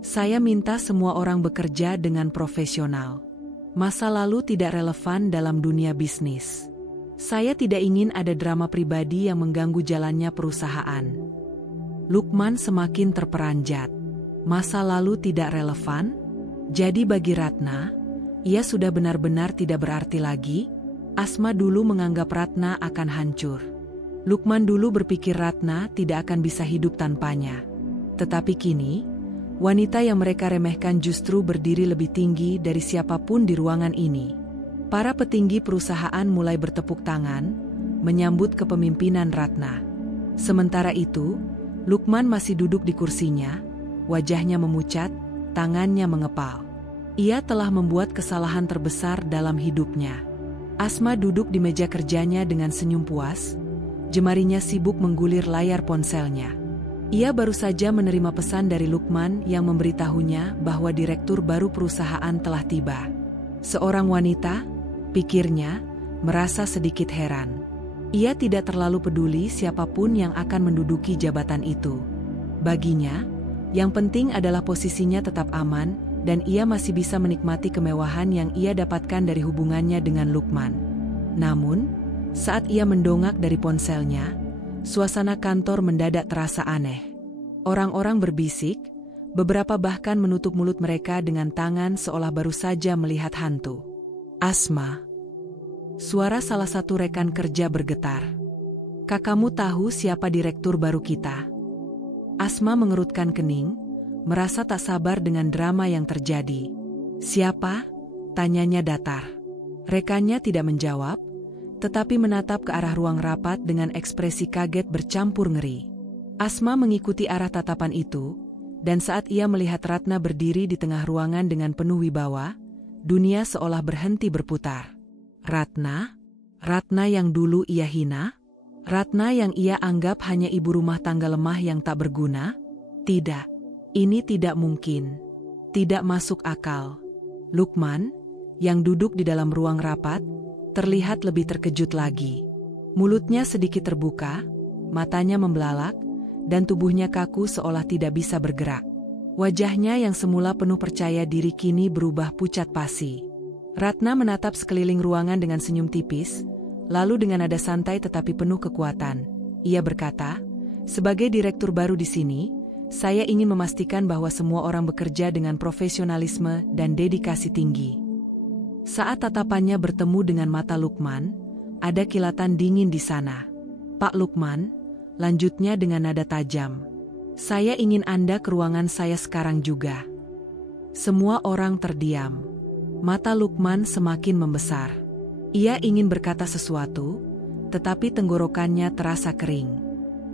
Saya minta semua orang bekerja dengan profesional. Masa lalu tidak relevan dalam dunia bisnis. Saya tidak ingin ada drama pribadi yang mengganggu jalannya perusahaan. Lukman semakin terperanjat. Masa lalu tidak relevan? Jadi bagi Ratna, ia sudah benar-benar tidak berarti lagi. Asma dulu menganggap Ratna akan hancur. Lukman dulu berpikir Ratna tidak akan bisa hidup tanpanya. Tetapi kini, wanita yang mereka remehkan justru berdiri lebih tinggi dari siapapun di ruangan ini. Para petinggi perusahaan mulai bertepuk tangan, menyambut kepemimpinan Ratna. Sementara itu, Lukman masih duduk di kursinya, wajahnya memucat, tangannya mengepal. Ia telah membuat kesalahan terbesar dalam hidupnya. Asma duduk di meja kerjanya dengan senyum puas, jemarinya sibuk menggulir layar ponselnya. Ia baru saja menerima pesan dari Lukman yang memberitahunya bahwa direktur baru perusahaan telah tiba. Seorang wanita, pikirnya, merasa sedikit heran. Ia tidak terlalu peduli siapapun yang akan menduduki jabatan itu. Baginya, yang penting adalah posisinya tetap aman, dan ia masih bisa menikmati kemewahan yang ia dapatkan dari hubungannya dengan Lukman. Namun, saat ia mendongak dari ponselnya, suasana kantor mendadak terasa aneh. Orang-orang berbisik, beberapa bahkan menutup mulut mereka dengan tangan seolah baru saja melihat hantu. Asma. Suara salah satu rekan kerja bergetar. "Kakakmu tahu siapa direktur baru kita?" Asma mengerutkan kening, merasa tak sabar dengan drama yang terjadi. "Siapa?" tanyanya datar. Rekannya tidak menjawab, tetapi menatap ke arah ruang rapat dengan ekspresi kaget bercampur ngeri. Asma mengikuti arah tatapan itu, dan saat ia melihat Ratna berdiri di tengah ruangan dengan penuh wibawa, dunia seolah berhenti berputar. Ratna? Ratna yang dulu ia hina? Ratna yang ia anggap hanya ibu rumah tangga lemah yang tak berguna? Tidak. Ini tidak mungkin. Tidak masuk akal. Lukman, yang duduk di dalam ruang rapat, terlihat lebih terkejut lagi. Mulutnya sedikit terbuka, matanya membelalak, dan tubuhnya kaku seolah tidak bisa bergerak. Wajahnya yang semula penuh percaya diri kini berubah pucat pasi. Ratna menatap sekeliling ruangan dengan senyum tipis, lalu dengan nada santai tetapi penuh kekuatan, ia berkata, "Sebagai direktur baru di sini, saya ingin memastikan bahwa semua orang bekerja dengan profesionalisme dan dedikasi tinggi." Saat tatapannya bertemu dengan mata Lukman, ada kilatan dingin di sana. "Pak Lukman," lanjutnya dengan nada tajam, "saya ingin Anda ke ruangan saya sekarang juga." Semua orang terdiam. Mata Lukman semakin membesar. Ia ingin berkata sesuatu, tetapi tenggorokannya terasa kering.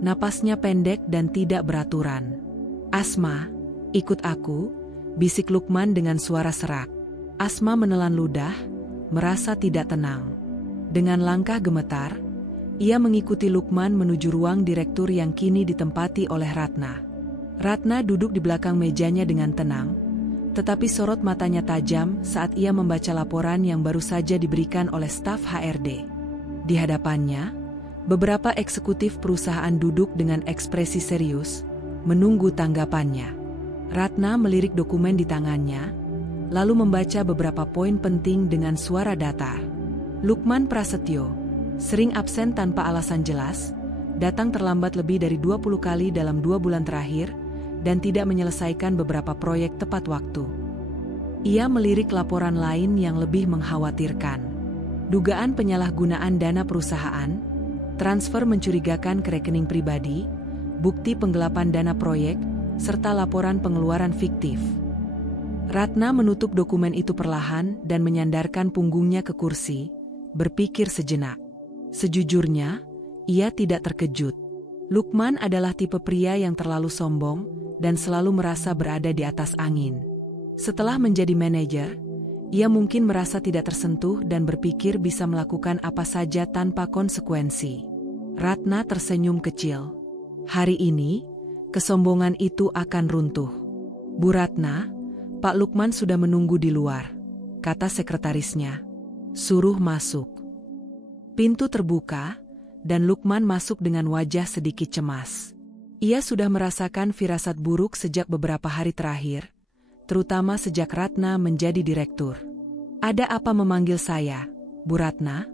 Napasnya pendek dan tidak beraturan. "Asma, ikut aku," bisik Lukman dengan suara serak. Asma menelan ludah, merasa tidak tenang. Dengan langkah gemetar, ia mengikuti Lukman menuju ruang direktur yang kini ditempati oleh Ratna. Ratna duduk di belakang mejanya dengan tenang, tetapi sorot matanya tajam saat ia membaca laporan yang baru saja diberikan oleh staf HRD. Di hadapannya, beberapa eksekutif perusahaan duduk dengan ekspresi serius, menunggu tanggapannya. Ratna melirik dokumen di tangannya, lalu membaca beberapa poin penting dengan suara datar. Lukman Prasetyo, sering absen tanpa alasan jelas, datang terlambat lebih dari 20 kali dalam 2 bulan terakhir, dan tidak menyelesaikan beberapa proyek tepat waktu. Ia melirik laporan lain yang lebih mengkhawatirkan. Dugaan penyalahgunaan dana perusahaan, transfer mencurigakan ke rekening pribadi, bukti penggelapan dana proyek, serta laporan pengeluaran fiktif. Ratna menutup dokumen itu perlahan dan menyandarkan punggungnya ke kursi, berpikir sejenak. Sejujurnya, ia tidak terkejut. Lukman adalah tipe pria yang terlalu sombong dan selalu merasa berada di atas angin. Setelah menjadi manajer, ia mungkin merasa tidak tersentuh dan berpikir bisa melakukan apa saja tanpa konsekuensi. Ratna tersenyum kecil. Hari ini, kesombongan itu akan runtuh. "Bu Ratna, Pak Lukman sudah menunggu di luar," kata sekretarisnya. "Suruh masuk." Pintu terbuka, dan Lukman masuk dengan wajah sedikit cemas. Ia sudah merasakan firasat buruk sejak beberapa hari terakhir, terutama sejak Ratna menjadi direktur. "Ada apa memanggil saya, Bu Ratna?"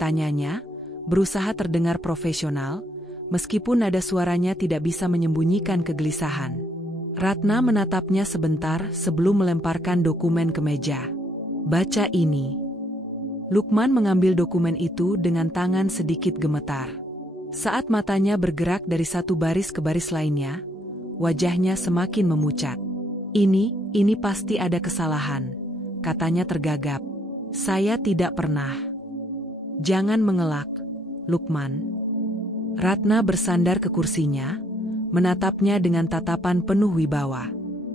tanyanya, berusaha terdengar profesional, meskipun nada suaranya tidak bisa menyembunyikan kegelisahan. Ratna menatapnya sebentar sebelum melemparkan dokumen ke meja. "Baca ini." Lukman mengambil dokumen itu dengan tangan sedikit gemetar. Saat matanya bergerak dari satu baris ke baris lainnya, wajahnya semakin memucat. Ini pasti ada kesalahan," katanya tergagap. Saya tidak pernah. Jangan mengelak, Lukman. Ratna bersandar ke kursinya, menatapnya dengan tatapan penuh wibawa.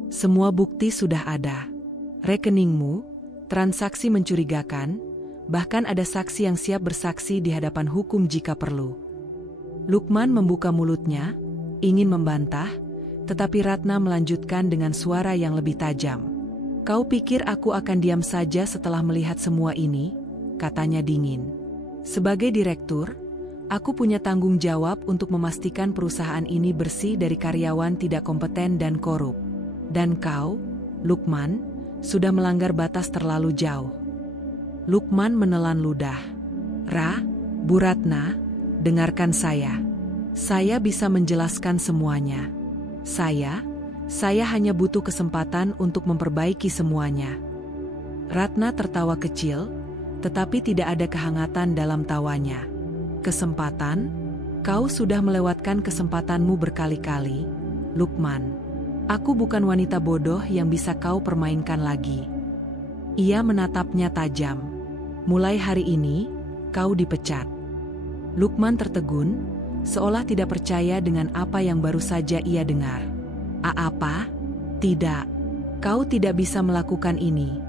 Semua bukti sudah ada. Rekeningmu, transaksi mencurigakan, bahkan ada saksi yang siap bersaksi di hadapan hukum jika perlu. Lukman membuka mulutnya, ingin membantah, tetapi Ratna melanjutkan dengan suara yang lebih tajam. Kau pikir aku akan diam saja setelah melihat semua ini? Katanya dingin. Sebagai direktur, aku punya tanggung jawab untuk memastikan perusahaan ini bersih dari karyawan tidak kompeten dan korup. Dan kau, Lukman, sudah melanggar batas terlalu jauh. Lukman menelan ludah. Bu Ratna, dengarkan saya. Saya bisa menjelaskan semuanya. Saya hanya butuh kesempatan untuk memperbaiki semuanya. Ratna tertawa kecil, tetapi tidak ada kehangatan dalam tawanya. Kesempatan? Kau sudah melewatkan kesempatanmu berkali-kali, Lukman. Aku bukan wanita bodoh yang bisa kau permainkan lagi. Ia menatapnya tajam. Mulai hari ini, kau dipecat. Lukman tertegun, seolah tidak percaya dengan apa yang baru saja ia dengar. Apa? Tidak. Kau tidak bisa melakukan ini.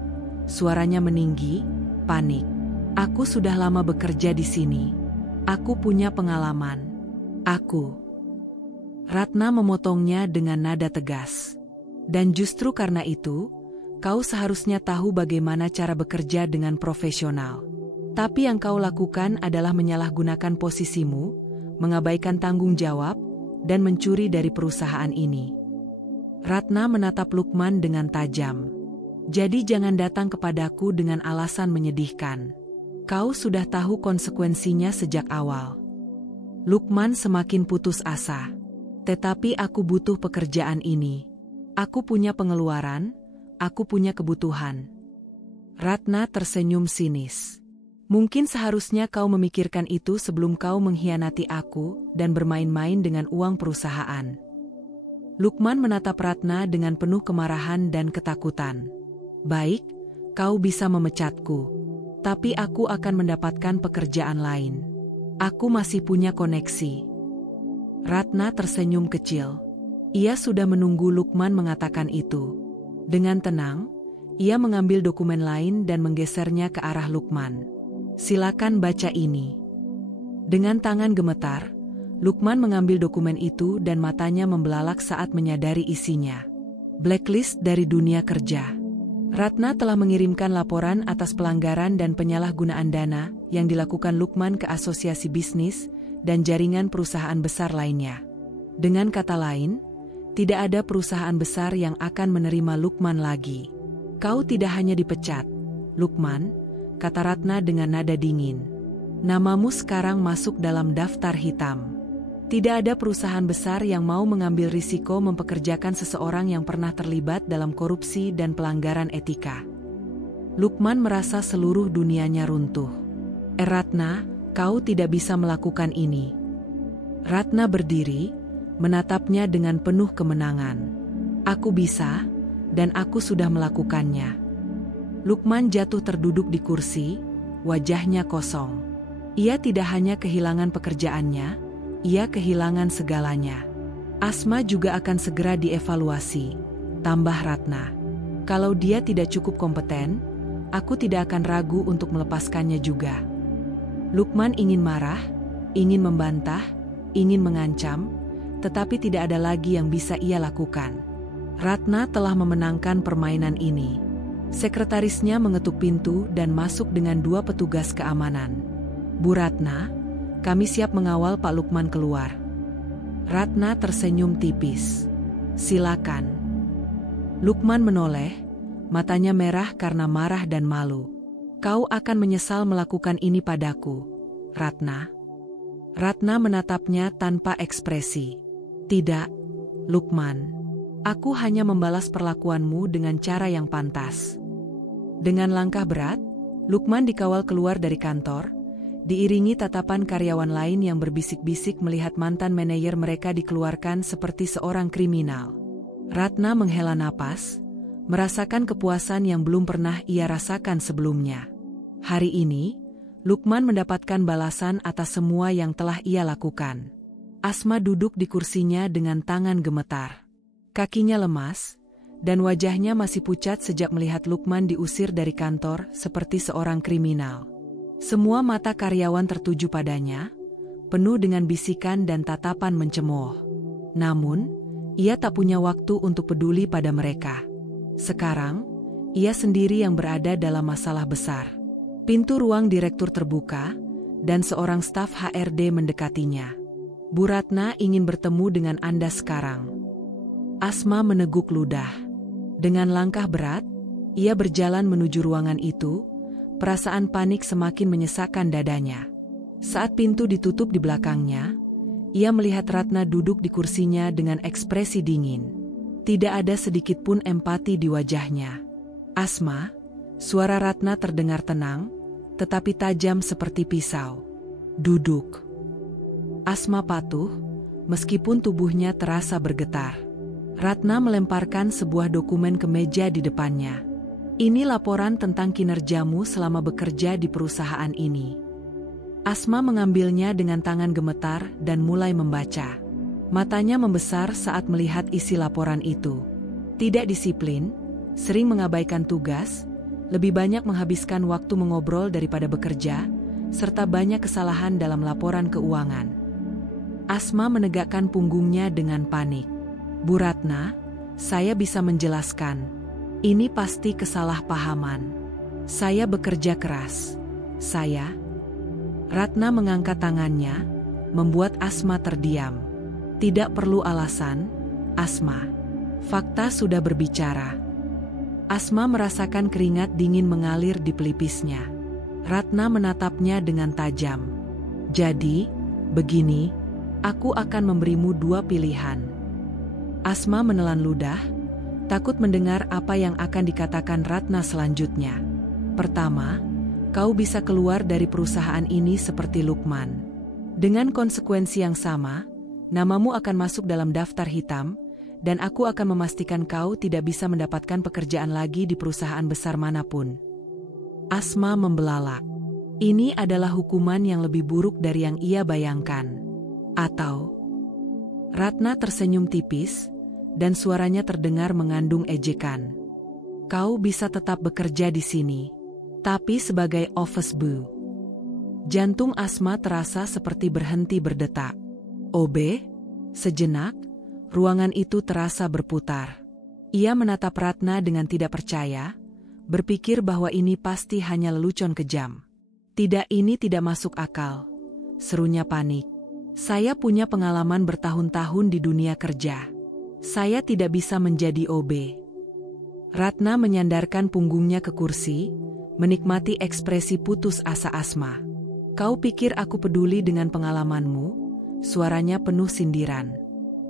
Suaranya meninggi, panik. Aku sudah lama bekerja di sini. Aku punya pengalaman. Ratna memotongnya dengan nada tegas. Dan justru karena itu, kau seharusnya tahu bagaimana cara bekerja dengan profesional. Tapi yang kau lakukan adalah menyalahgunakan posisimu, mengabaikan tanggung jawab, dan mencuri dari perusahaan ini. Ratna menatap Lukman dengan tajam. Jadi jangan datang kepadaku dengan alasan menyedihkan. Kau sudah tahu konsekuensinya sejak awal. Lukman semakin putus asa. Tetapi aku butuh pekerjaan ini. Aku punya pengeluaran, aku punya kebutuhan. Ratna tersenyum sinis. Mungkin seharusnya kau memikirkan itu sebelum kau mengkhianati aku dan bermain-main dengan uang perusahaan. Lukman menatap Ratna dengan penuh kemarahan dan ketakutan. Baik, kau bisa memecatku. Tapi aku akan mendapatkan pekerjaan lain. Aku masih punya koneksi. Ratna tersenyum kecil. Ia sudah menunggu Lukman mengatakan itu. Dengan tenang, ia mengambil dokumen lain dan menggesernya ke arah Lukman. Silakan baca ini. Dengan tangan gemetar, Lukman mengambil dokumen itu dan matanya membelalak saat menyadari isinya. Blacklist dari dunia kerja. Ratna telah mengirimkan laporan atas pelanggaran dan penyalahgunaan dana yang dilakukan Lukman ke asosiasi bisnis dan jaringan perusahaan besar lainnya. Dengan kata lain, tidak ada perusahaan besar yang akan menerima Lukman lagi. Kau tidak hanya dipecat, Lukman, kata Ratna dengan nada dingin. Namamu sekarang masuk dalam daftar hitam. Tidak ada perusahaan besar yang mau mengambil risiko mempekerjakan seseorang yang pernah terlibat dalam korupsi dan pelanggaran etika. Lukman merasa seluruh dunianya runtuh. Ratna, kau tidak bisa melakukan ini. Ratna berdiri, menatapnya dengan penuh kemenangan. Aku bisa, dan aku sudah melakukannya. Lukman jatuh terduduk di kursi, wajahnya kosong. Ia tidak hanya kehilangan pekerjaannya, ia kehilangan segalanya. Asma juga akan segera dievaluasi, tambah Ratna. Kalau dia tidak cukup kompeten, aku tidak akan ragu untuk melepaskannya juga. Lukman ingin marah, ingin membantah, ingin mengancam, tetapi tidak ada lagi yang bisa ia lakukan. Ratna telah memenangkan permainan ini. Sekretarisnya mengetuk pintu dan masuk dengan 2 petugas keamanan. Bu Ratna, kami siap mengawal Pak Lukman keluar. Ratna tersenyum tipis. Silakan. Lukman menoleh, matanya merah karena marah dan malu. Kau akan menyesal melakukan ini padaku, Ratna. Ratna menatapnya tanpa ekspresi. Tidak, Lukman. Aku hanya membalas perlakuanmu dengan cara yang pantas. Dengan langkah berat, Lukman dikawal keluar dari kantor, diiringi tatapan karyawan lain yang berbisik-bisik melihat mantan manajer mereka dikeluarkan seperti seorang kriminal. Ratna menghela napas, merasakan kepuasan yang belum pernah ia rasakan sebelumnya. Hari ini, Lukman mendapatkan balasan atas semua yang telah ia lakukan. Asma duduk di kursinya dengan tangan gemetar. Kakinya lemas, dan wajahnya masih pucat sejak melihat Lukman diusir dari kantor seperti seorang kriminal. Semua mata karyawan tertuju padanya, penuh dengan bisikan dan tatapan mencemooh. Namun, ia tak punya waktu untuk peduli pada mereka. Sekarang, ia sendiri yang berada dalam masalah besar. Pintu ruang direktur terbuka, dan seorang staf HRD mendekatinya. Bu Ratna ingin bertemu dengan Anda sekarang. Asma meneguk ludah. Dengan langkah berat, ia berjalan menuju ruangan itu, perasaan panik semakin menyesakkan dadanya. Saat pintu ditutup di belakangnya, ia melihat Ratna duduk di kursinya dengan ekspresi dingin. Tidak ada sedikit pun empati di wajahnya. Asma, suara Ratna terdengar tenang, tetapi tajam seperti pisau. Duduk. Asma patuh, meskipun tubuhnya terasa bergetar. Ratna melemparkan sebuah dokumen ke meja di depannya. Ini laporan tentang kinerjamu selama bekerja di perusahaan ini. Asma mengambilnya dengan tangan gemetar dan mulai membaca. Matanya membesar saat melihat isi laporan itu. Tidak disiplin, sering mengabaikan tugas, lebih banyak menghabiskan waktu mengobrol daripada bekerja, serta banyak kesalahan dalam laporan keuangan. Asma menegakkan punggungnya dengan panik. Bu Ratna, saya bisa menjelaskan. Ini pasti kesalahpahaman. Saya bekerja keras. Ratna mengangkat tangannya, membuat Asma terdiam. Tidak perlu alasan, Asma. Fakta sudah berbicara. Asma merasakan keringat dingin mengalir di pelipisnya. Ratna menatapnya dengan tajam. Jadi, begini, aku akan memberimu dua pilihan. Asma menelan ludah, takut mendengar apa yang akan dikatakan Ratna selanjutnya. Pertama, kau bisa keluar dari perusahaan ini seperti Lukman. Dengan konsekuensi yang sama, namamu akan masuk dalam daftar hitam, dan aku akan memastikan kau tidak bisa mendapatkan pekerjaan lagi di perusahaan besar manapun. Asma membelalak. Ini adalah hukuman yang lebih buruk dari yang ia bayangkan. Atau, Ratna tersenyum tipis, dan suaranya terdengar mengandung ejekan. Kau bisa tetap bekerja di sini, tapi sebagai office boy. Jantung Asma terasa seperti berhenti berdetak. OB? Sejenak, ruangan itu terasa berputar. Ia menatap Ratna dengan tidak percaya, berpikir bahwa ini pasti hanya lelucon kejam. Tidak, ini tidak masuk akal, serunya panik. Saya punya pengalaman bertahun-tahun di dunia kerja. Saya tidak bisa menjadi OB. Ratna menyandarkan punggungnya ke kursi, menikmati ekspresi putus asa Asma. Kau pikir aku peduli dengan pengalamanmu? Suaranya penuh sindiran.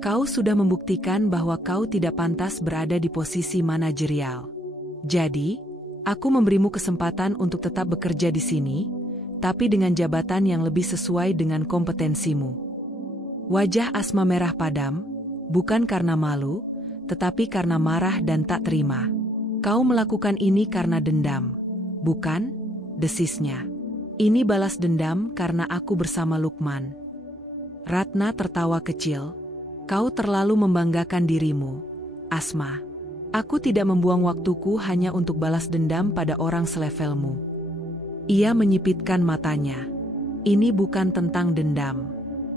Kau sudah membuktikan bahwa kau tidak pantas berada di posisi manajerial. Jadi, aku memberimu kesempatan untuk tetap bekerja di sini, tapi dengan jabatan yang lebih sesuai dengan kompetensimu. Wajah Asma merah padam, bukan karena malu, tetapi karena marah dan tak terima. Kau melakukan ini karena dendam, bukan? Desisnya. Ini balas dendam karena aku bersama Lukman. Ratna tertawa kecil. Kau terlalu membanggakan dirimu, Asma. Aku tidak membuang waktuku hanya untuk balas dendam pada orang selevelmu. Ia menyipitkan matanya. Ini bukan tentang dendam.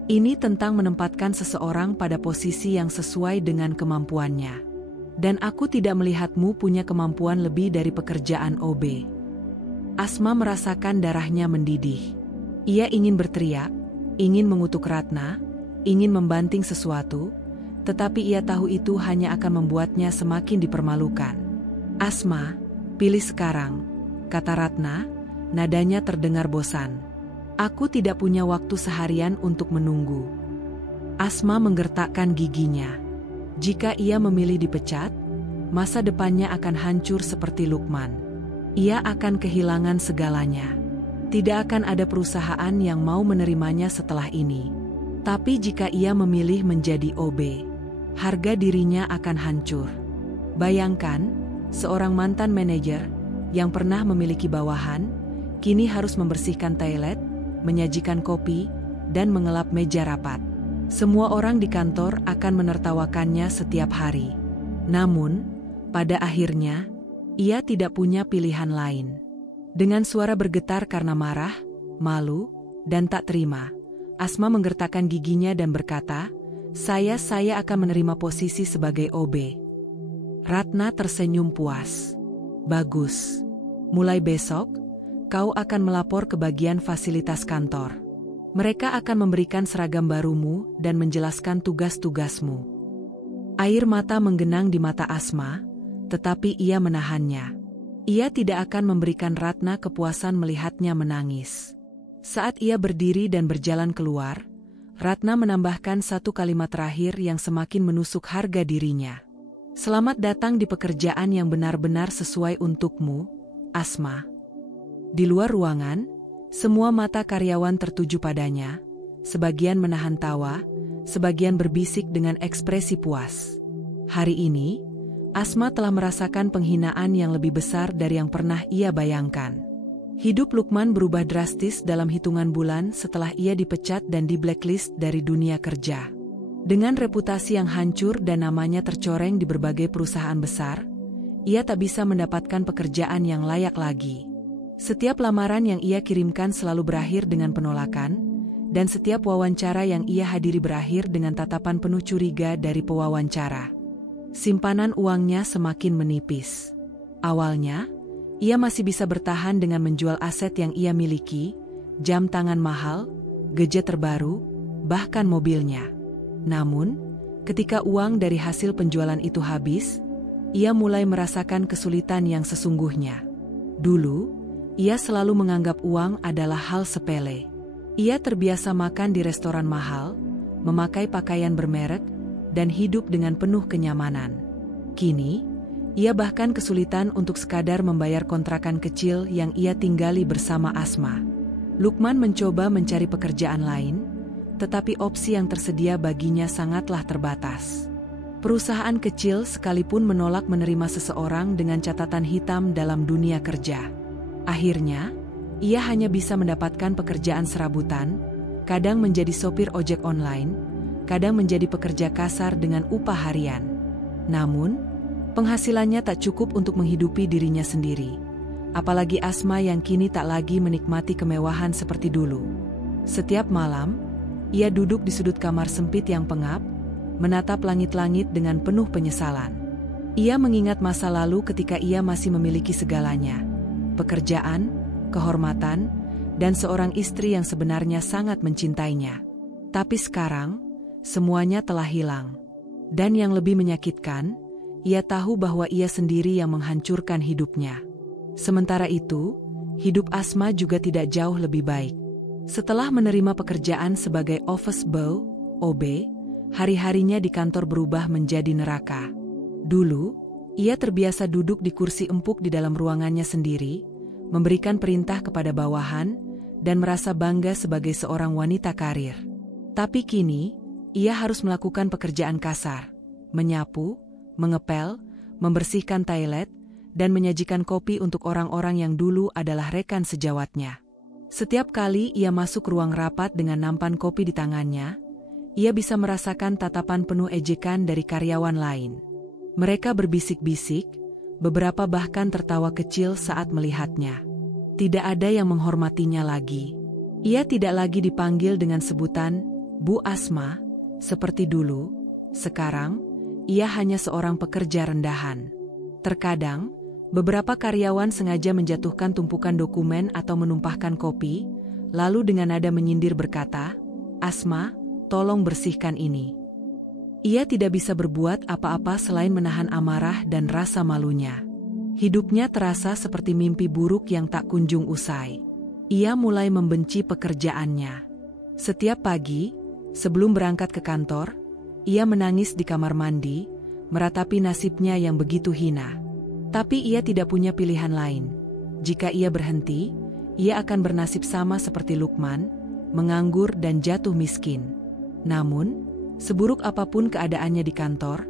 Ini tentang menempatkan seseorang pada posisi yang sesuai dengan kemampuannya. Dan aku tidak melihatmu punya kemampuan lebih dari pekerjaan OB. Asma merasakan darahnya mendidih. Ia ingin berteriak, ingin mengutuk Ratna, ingin membanting sesuatu, tetapi ia tahu itu hanya akan membuatnya semakin dipermalukan. Asma, pilih sekarang, kata Ratna, nadanya terdengar bosan. Aku tidak punya waktu seharian untuk menunggu. Asma menggertakkan giginya. Jika ia memilih dipecat, masa depannya akan hancur seperti Lukman. Ia akan kehilangan segalanya. Tidak akan ada perusahaan yang mau menerimanya setelah ini. Tapi jika ia memilih menjadi OB, harga dirinya akan hancur. Bayangkan, seorang mantan manajer yang pernah memiliki bawahan, kini harus membersihkan toilet, menyajikan kopi, dan mengelap meja rapat. Semua orang di kantor akan menertawakannya setiap hari. Namun, pada akhirnya, ia tidak punya pilihan lain. Dengan suara bergetar karena marah, malu, dan tak terima, Asma menggertakkan giginya dan berkata, Saya akan menerima posisi sebagai OB." Ratna tersenyum puas. "Bagus. Mulai besok, kau akan melapor ke bagian fasilitas kantor. Mereka akan memberikan seragam barumu dan menjelaskan tugas-tugasmu." Air mata menggenang di mata Asma, tetapi ia menahannya. Ia tidak akan memberikan Ratna kepuasan melihatnya menangis. Saat ia berdiri dan berjalan keluar, Ratna menambahkan satu kalimat terakhir yang semakin menusuk harga dirinya. "Selamat datang di pekerjaan yang benar-benar sesuai untukmu, Asma." Di luar ruangan, semua mata karyawan tertuju padanya, sebagian menahan tawa, sebagian berbisik dengan ekspresi puas. Hari ini, Asma telah merasakan penghinaan yang lebih besar dari yang pernah ia bayangkan. Hidup Lukman berubah drastis dalam hitungan bulan setelah ia dipecat dan di-blacklist dari dunia kerja. Dengan reputasi yang hancur dan namanya tercoreng di berbagai perusahaan besar, ia tak bisa mendapatkan pekerjaan yang layak lagi. Setiap lamaran yang ia kirimkan selalu berakhir dengan penolakan, dan setiap wawancara yang ia hadiri berakhir dengan tatapan penuh curiga dari pewawancara. Simpanan uangnya semakin menipis. Awalnya, ia masih bisa bertahan dengan menjual aset yang ia miliki, jam tangan mahal, gadget terbaru, bahkan mobilnya. Namun, ketika uang dari hasil penjualan itu habis, ia mulai merasakan kesulitan yang sesungguhnya. Dulu, ia selalu menganggap uang adalah hal sepele. Ia terbiasa makan di restoran mahal, memakai pakaian bermerek, dan hidup dengan penuh kenyamanan. Kini, ia bahkan kesulitan untuk sekadar membayar kontrakan kecil yang ia tinggali bersama Asma. Lukman mencoba mencari pekerjaan lain, tetapi opsi yang tersedia baginya sangatlah terbatas. Perusahaan kecil sekalipun menolak menerima seseorang dengan catatan hitam dalam dunia kerja. Akhirnya, ia hanya bisa mendapatkan pekerjaan serabutan, kadang menjadi sopir ojek online, kadang menjadi pekerja kasar dengan upah harian. Namun, penghasilannya tak cukup untuk menghidupi dirinya sendiri. Apalagi Asma yang kini tak lagi menikmati kemewahan seperti dulu. Setiap malam, ia duduk di sudut kamar sempit yang pengap, menatap langit-langit dengan penuh penyesalan. Ia mengingat masa lalu ketika ia masih memiliki segalanya. Pekerjaan, kehormatan, dan seorang istri yang sebenarnya sangat mencintainya. Tapi sekarang, semuanya telah hilang. Dan yang lebih menyakitkan, ia tahu bahwa ia sendiri yang menghancurkan hidupnya. Sementara itu, hidup Asma juga tidak jauh lebih baik. Setelah menerima pekerjaan sebagai office boy, OB, hari-harinya di kantor berubah menjadi neraka. Dulu, ia terbiasa duduk di kursi empuk di dalam ruangannya sendiri, memberikan perintah kepada bawahan, dan merasa bangga sebagai seorang wanita karir. Tapi kini, ia harus melakukan pekerjaan kasar, menyapu, mengepel, membersihkan toilet, dan menyajikan kopi untuk orang-orang yang dulu adalah rekan sejawatnya. Setiap kali ia masuk ruang rapat dengan nampan kopi di tangannya, ia bisa merasakan tatapan penuh ejekan dari karyawan lain. Mereka berbisik-bisik, beberapa bahkan tertawa kecil saat melihatnya. Tidak ada yang menghormatinya lagi. Ia tidak lagi dipanggil dengan sebutan Bu Asma, seperti dulu. Sekarang, ia hanya seorang pekerja rendahan. Terkadang, beberapa karyawan sengaja menjatuhkan tumpukan dokumen atau menumpahkan kopi, lalu dengan nada menyindir berkata, "Asma, tolong bersihkan ini." Ia tidak bisa berbuat apa-apa selain menahan amarah dan rasa malunya. Hidupnya terasa seperti mimpi buruk yang tak kunjung usai. Ia mulai membenci pekerjaannya. Setiap pagi, sebelum berangkat ke kantor, ia menangis di kamar mandi, meratapi nasibnya yang begitu hina. Tapi ia tidak punya pilihan lain. Jika ia berhenti, ia akan bernasib sama seperti Lukman, menganggur dan jatuh miskin. Namun, seburuk apapun keadaannya di kantor,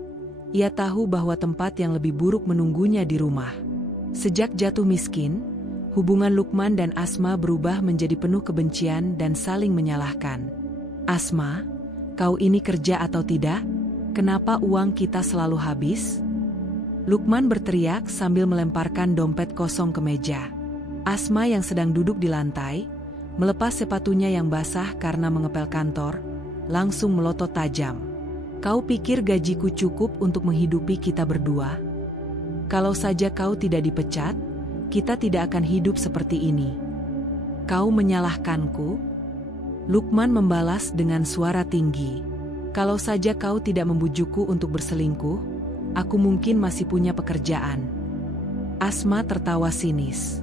ia tahu bahwa tempat yang lebih buruk menunggunya di rumah. Sejak jatuh miskin, Hubungan Lukman dan Asma berubah menjadi penuh kebencian dan saling menyalahkan. "Asma, kau ini kerja atau tidak? Kenapa uang kita selalu habis?" Lukman berteriak sambil melemparkan dompet kosong ke meja. Asma yang sedang duduk di lantai, melepas sepatunya yang basah karena mengepel kantor, langsung melotot tajam. "Kau pikir gajiku cukup untuk menghidupi kita berdua? Kalau saja kau tidak dipecat, kita tidak akan hidup seperti ini. Kau menyalahkanku?" Lukman membalas dengan suara tinggi. "Kalau saja kau tidak membujukku untuk berselingkuh, aku mungkin masih punya pekerjaan." Asma tertawa sinis.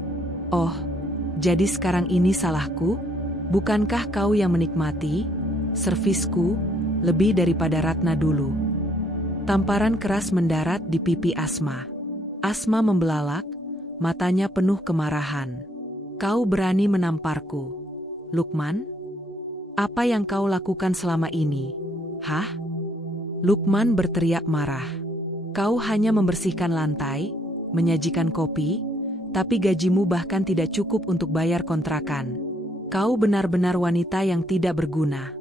"Oh, jadi sekarang ini salahku? Bukankah kau yang menikmati servisku lebih daripada Ratna dulu?" Tamparan keras mendarat di pipi Asma. Asma membelalak, matanya penuh kemarahan. "Kau berani menamparku, Lukman? Apa yang kau lakukan selama ini? Hah?" Lukman berteriak marah. "Kau hanya membersihkan lantai, menyajikan kopi, tapi gajimu bahkan tidak cukup untuk bayar kontrakan. Kau benar-benar wanita yang tidak berguna."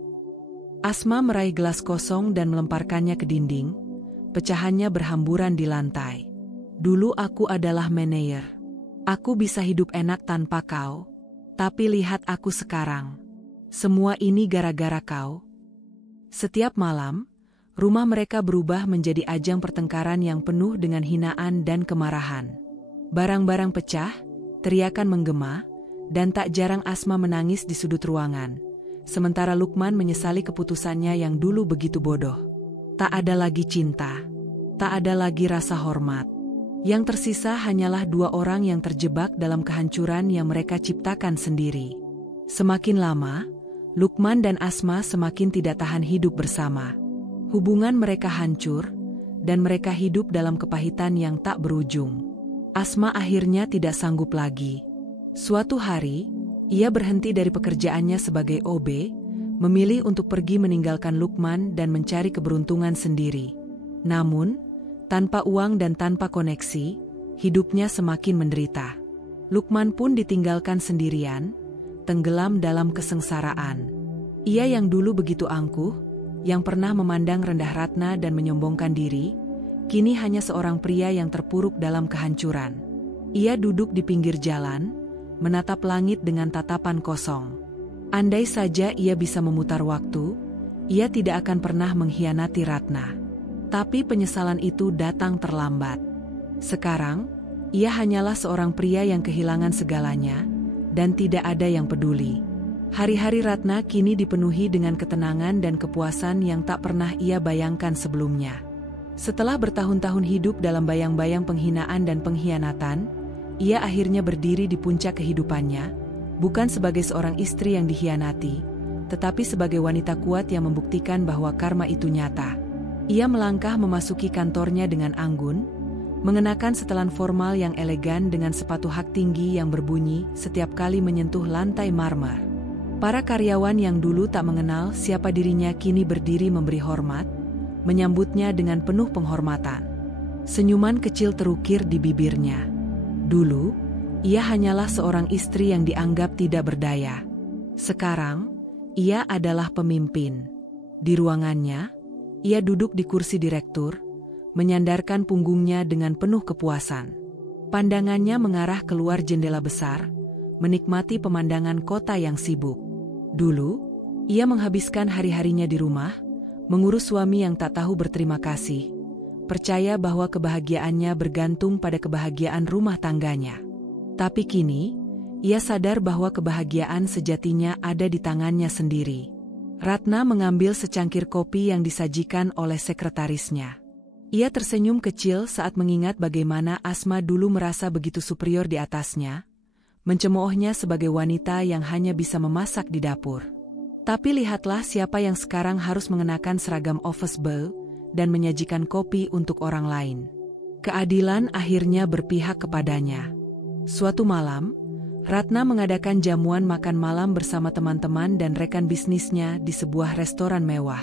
Asma meraih gelas kosong dan melemparkannya ke dinding, pecahannya berhamburan di lantai. "Dulu aku adalah manajer. Aku bisa hidup enak tanpa kau. Tapi lihat aku sekarang. Semua ini gara-gara kau." Setiap malam, rumah mereka berubah menjadi ajang pertengkaran yang penuh dengan hinaan dan kemarahan. Barang-barang pecah, teriakan menggema, dan tak jarang Asma menangis di sudut ruangan. Sementara Lukman menyesali keputusannya yang dulu begitu bodoh. Tak ada lagi cinta. Tak ada lagi rasa hormat. Yang tersisa hanyalah dua orang yang terjebak dalam kehancuran yang mereka ciptakan sendiri. Semakin lama, Lukman dan Asma semakin tidak tahan hidup bersama. Hubungan mereka hancur, dan mereka hidup dalam kepahitan yang tak berujung. Asma akhirnya tidak sanggup lagi. Suatu hari, ia berhenti dari pekerjaannya sebagai OB, memilih untuk pergi meninggalkan Lukman dan mencari keberuntungan sendiri. Namun, tanpa uang dan tanpa koneksi, hidupnya semakin menderita. Lukman pun ditinggalkan sendirian, tenggelam dalam kesengsaraan. Ia yang dulu begitu angkuh, yang pernah memandang rendah Ratna dan menyombongkan diri, kini hanya seorang pria yang terpuruk dalam kehancuran. Ia duduk di pinggir jalan, menatap langit dengan tatapan kosong. Andai saja ia bisa memutar waktu, ia tidak akan pernah mengkhianati Ratna. Tapi penyesalan itu datang terlambat. Sekarang, ia hanyalah seorang pria yang kehilangan segalanya, dan tidak ada yang peduli. Hari-hari Ratna kini dipenuhi dengan ketenangan dan kepuasan yang tak pernah ia bayangkan sebelumnya. Setelah bertahun-tahun hidup dalam bayang-bayang penghinaan dan pengkhianatan, ia akhirnya berdiri di puncak kehidupannya, bukan sebagai seorang istri yang dikhianati, tetapi sebagai wanita kuat yang membuktikan bahwa karma itu nyata. Ia melangkah memasuki kantornya dengan anggun, mengenakan setelan formal yang elegan dengan sepatu hak tinggi yang berbunyi setiap kali menyentuh lantai marmer. Para karyawan yang dulu tak mengenal siapa dirinya kini berdiri memberi hormat, menyambutnya dengan penuh penghormatan. Senyuman kecil terukir di bibirnya. Dulu, ia hanyalah seorang istri yang dianggap tidak berdaya. Sekarang, ia adalah pemimpin. Di ruangannya, ia duduk di kursi direktur, menyandarkan punggungnya dengan penuh kepuasan. Pandangannya mengarah keluar jendela besar, menikmati pemandangan kota yang sibuk. Dulu, ia menghabiskan hari-harinya di rumah, mengurus suami yang tak tahu berterima kasih, percaya bahwa kebahagiaannya bergantung pada kebahagiaan rumah tangganya. Tapi kini, ia sadar bahwa kebahagiaan sejatinya ada di tangannya sendiri. Ratna mengambil secangkir kopi yang disajikan oleh sekretarisnya. Ia tersenyum kecil saat mengingat bagaimana Asma dulu merasa begitu superior di atasnya, mencemoohnya sebagai wanita yang hanya bisa memasak di dapur. Tapi lihatlah siapa yang sekarang harus mengenakan seragam office boy dan menyajikan kopi untuk orang lain. Keadilan akhirnya berpihak kepadanya. Suatu malam, Ratna mengadakan jamuan makan malam bersama teman-teman dan rekan bisnisnya di sebuah restoran mewah.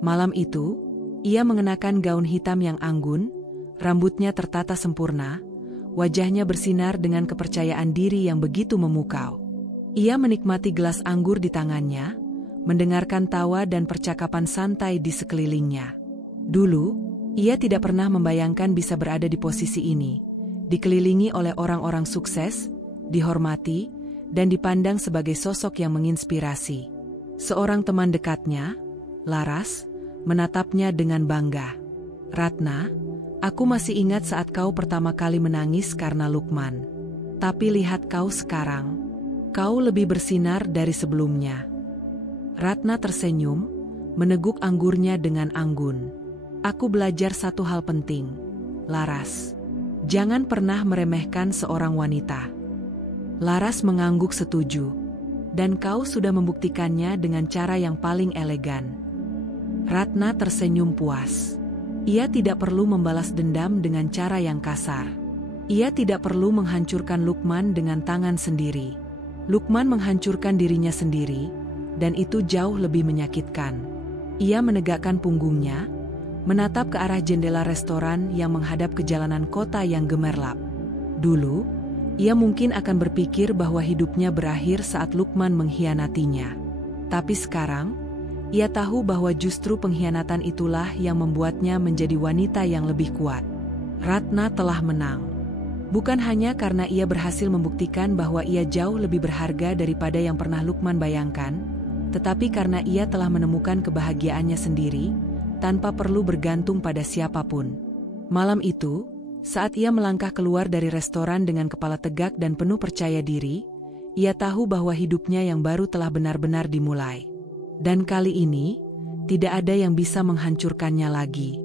Malam itu, ia mengenakan gaun hitam yang anggun, rambutnya tertata sempurna, wajahnya bersinar dengan kepercayaan diri yang begitu memukau. Ia menikmati gelas anggur di tangannya, mendengarkan tawa dan percakapan santai di sekelilingnya. Dulu, ia tidak pernah membayangkan bisa berada di posisi ini, dikelilingi oleh orang-orang sukses, dihormati, dan dipandang sebagai sosok yang menginspirasi. Seorang teman dekatnya, Laras, menatapnya dengan bangga. "Ratna, aku masih ingat saat kau pertama kali menangis karena Lukman. Tapi lihat kau sekarang. Kau lebih bersinar dari sebelumnya." Ratna tersenyum, meneguk anggurnya dengan anggun. "Aku belajar satu hal penting, Laras. Jangan pernah meremehkan seorang wanita." Laras mengangguk setuju. "Dan kau sudah membuktikannya dengan cara yang paling elegan." Ratna tersenyum puas. Ia tidak perlu membalas dendam dengan cara yang kasar. Ia tidak perlu menghancurkan Lukman dengan tangan sendiri. Lukman menghancurkan dirinya sendiri, dan itu jauh lebih menyakitkan. Ia menegakkan punggungnya, menatap ke arah jendela restoran yang menghadap ke jalanan kota yang gemerlap. Dulu, ia mungkin akan berpikir bahwa hidupnya berakhir saat Lukman mengkhianatinya. Tapi sekarang, ia tahu bahwa justru pengkhianatan itulah yang membuatnya menjadi wanita yang lebih kuat. Ratna telah menang. Bukan hanya karena ia berhasil membuktikan bahwa ia jauh lebih berharga daripada yang pernah Lukman bayangkan, tetapi karena ia telah menemukan kebahagiaannya sendiri, tanpa perlu bergantung pada siapapun. Malam itu, saat ia melangkah keluar dari restoran dengan kepala tegak dan penuh percaya diri, ia tahu bahwa hidupnya yang baru telah benar-benar dimulai. Dan kali ini, tidak ada yang bisa menghancurkannya lagi.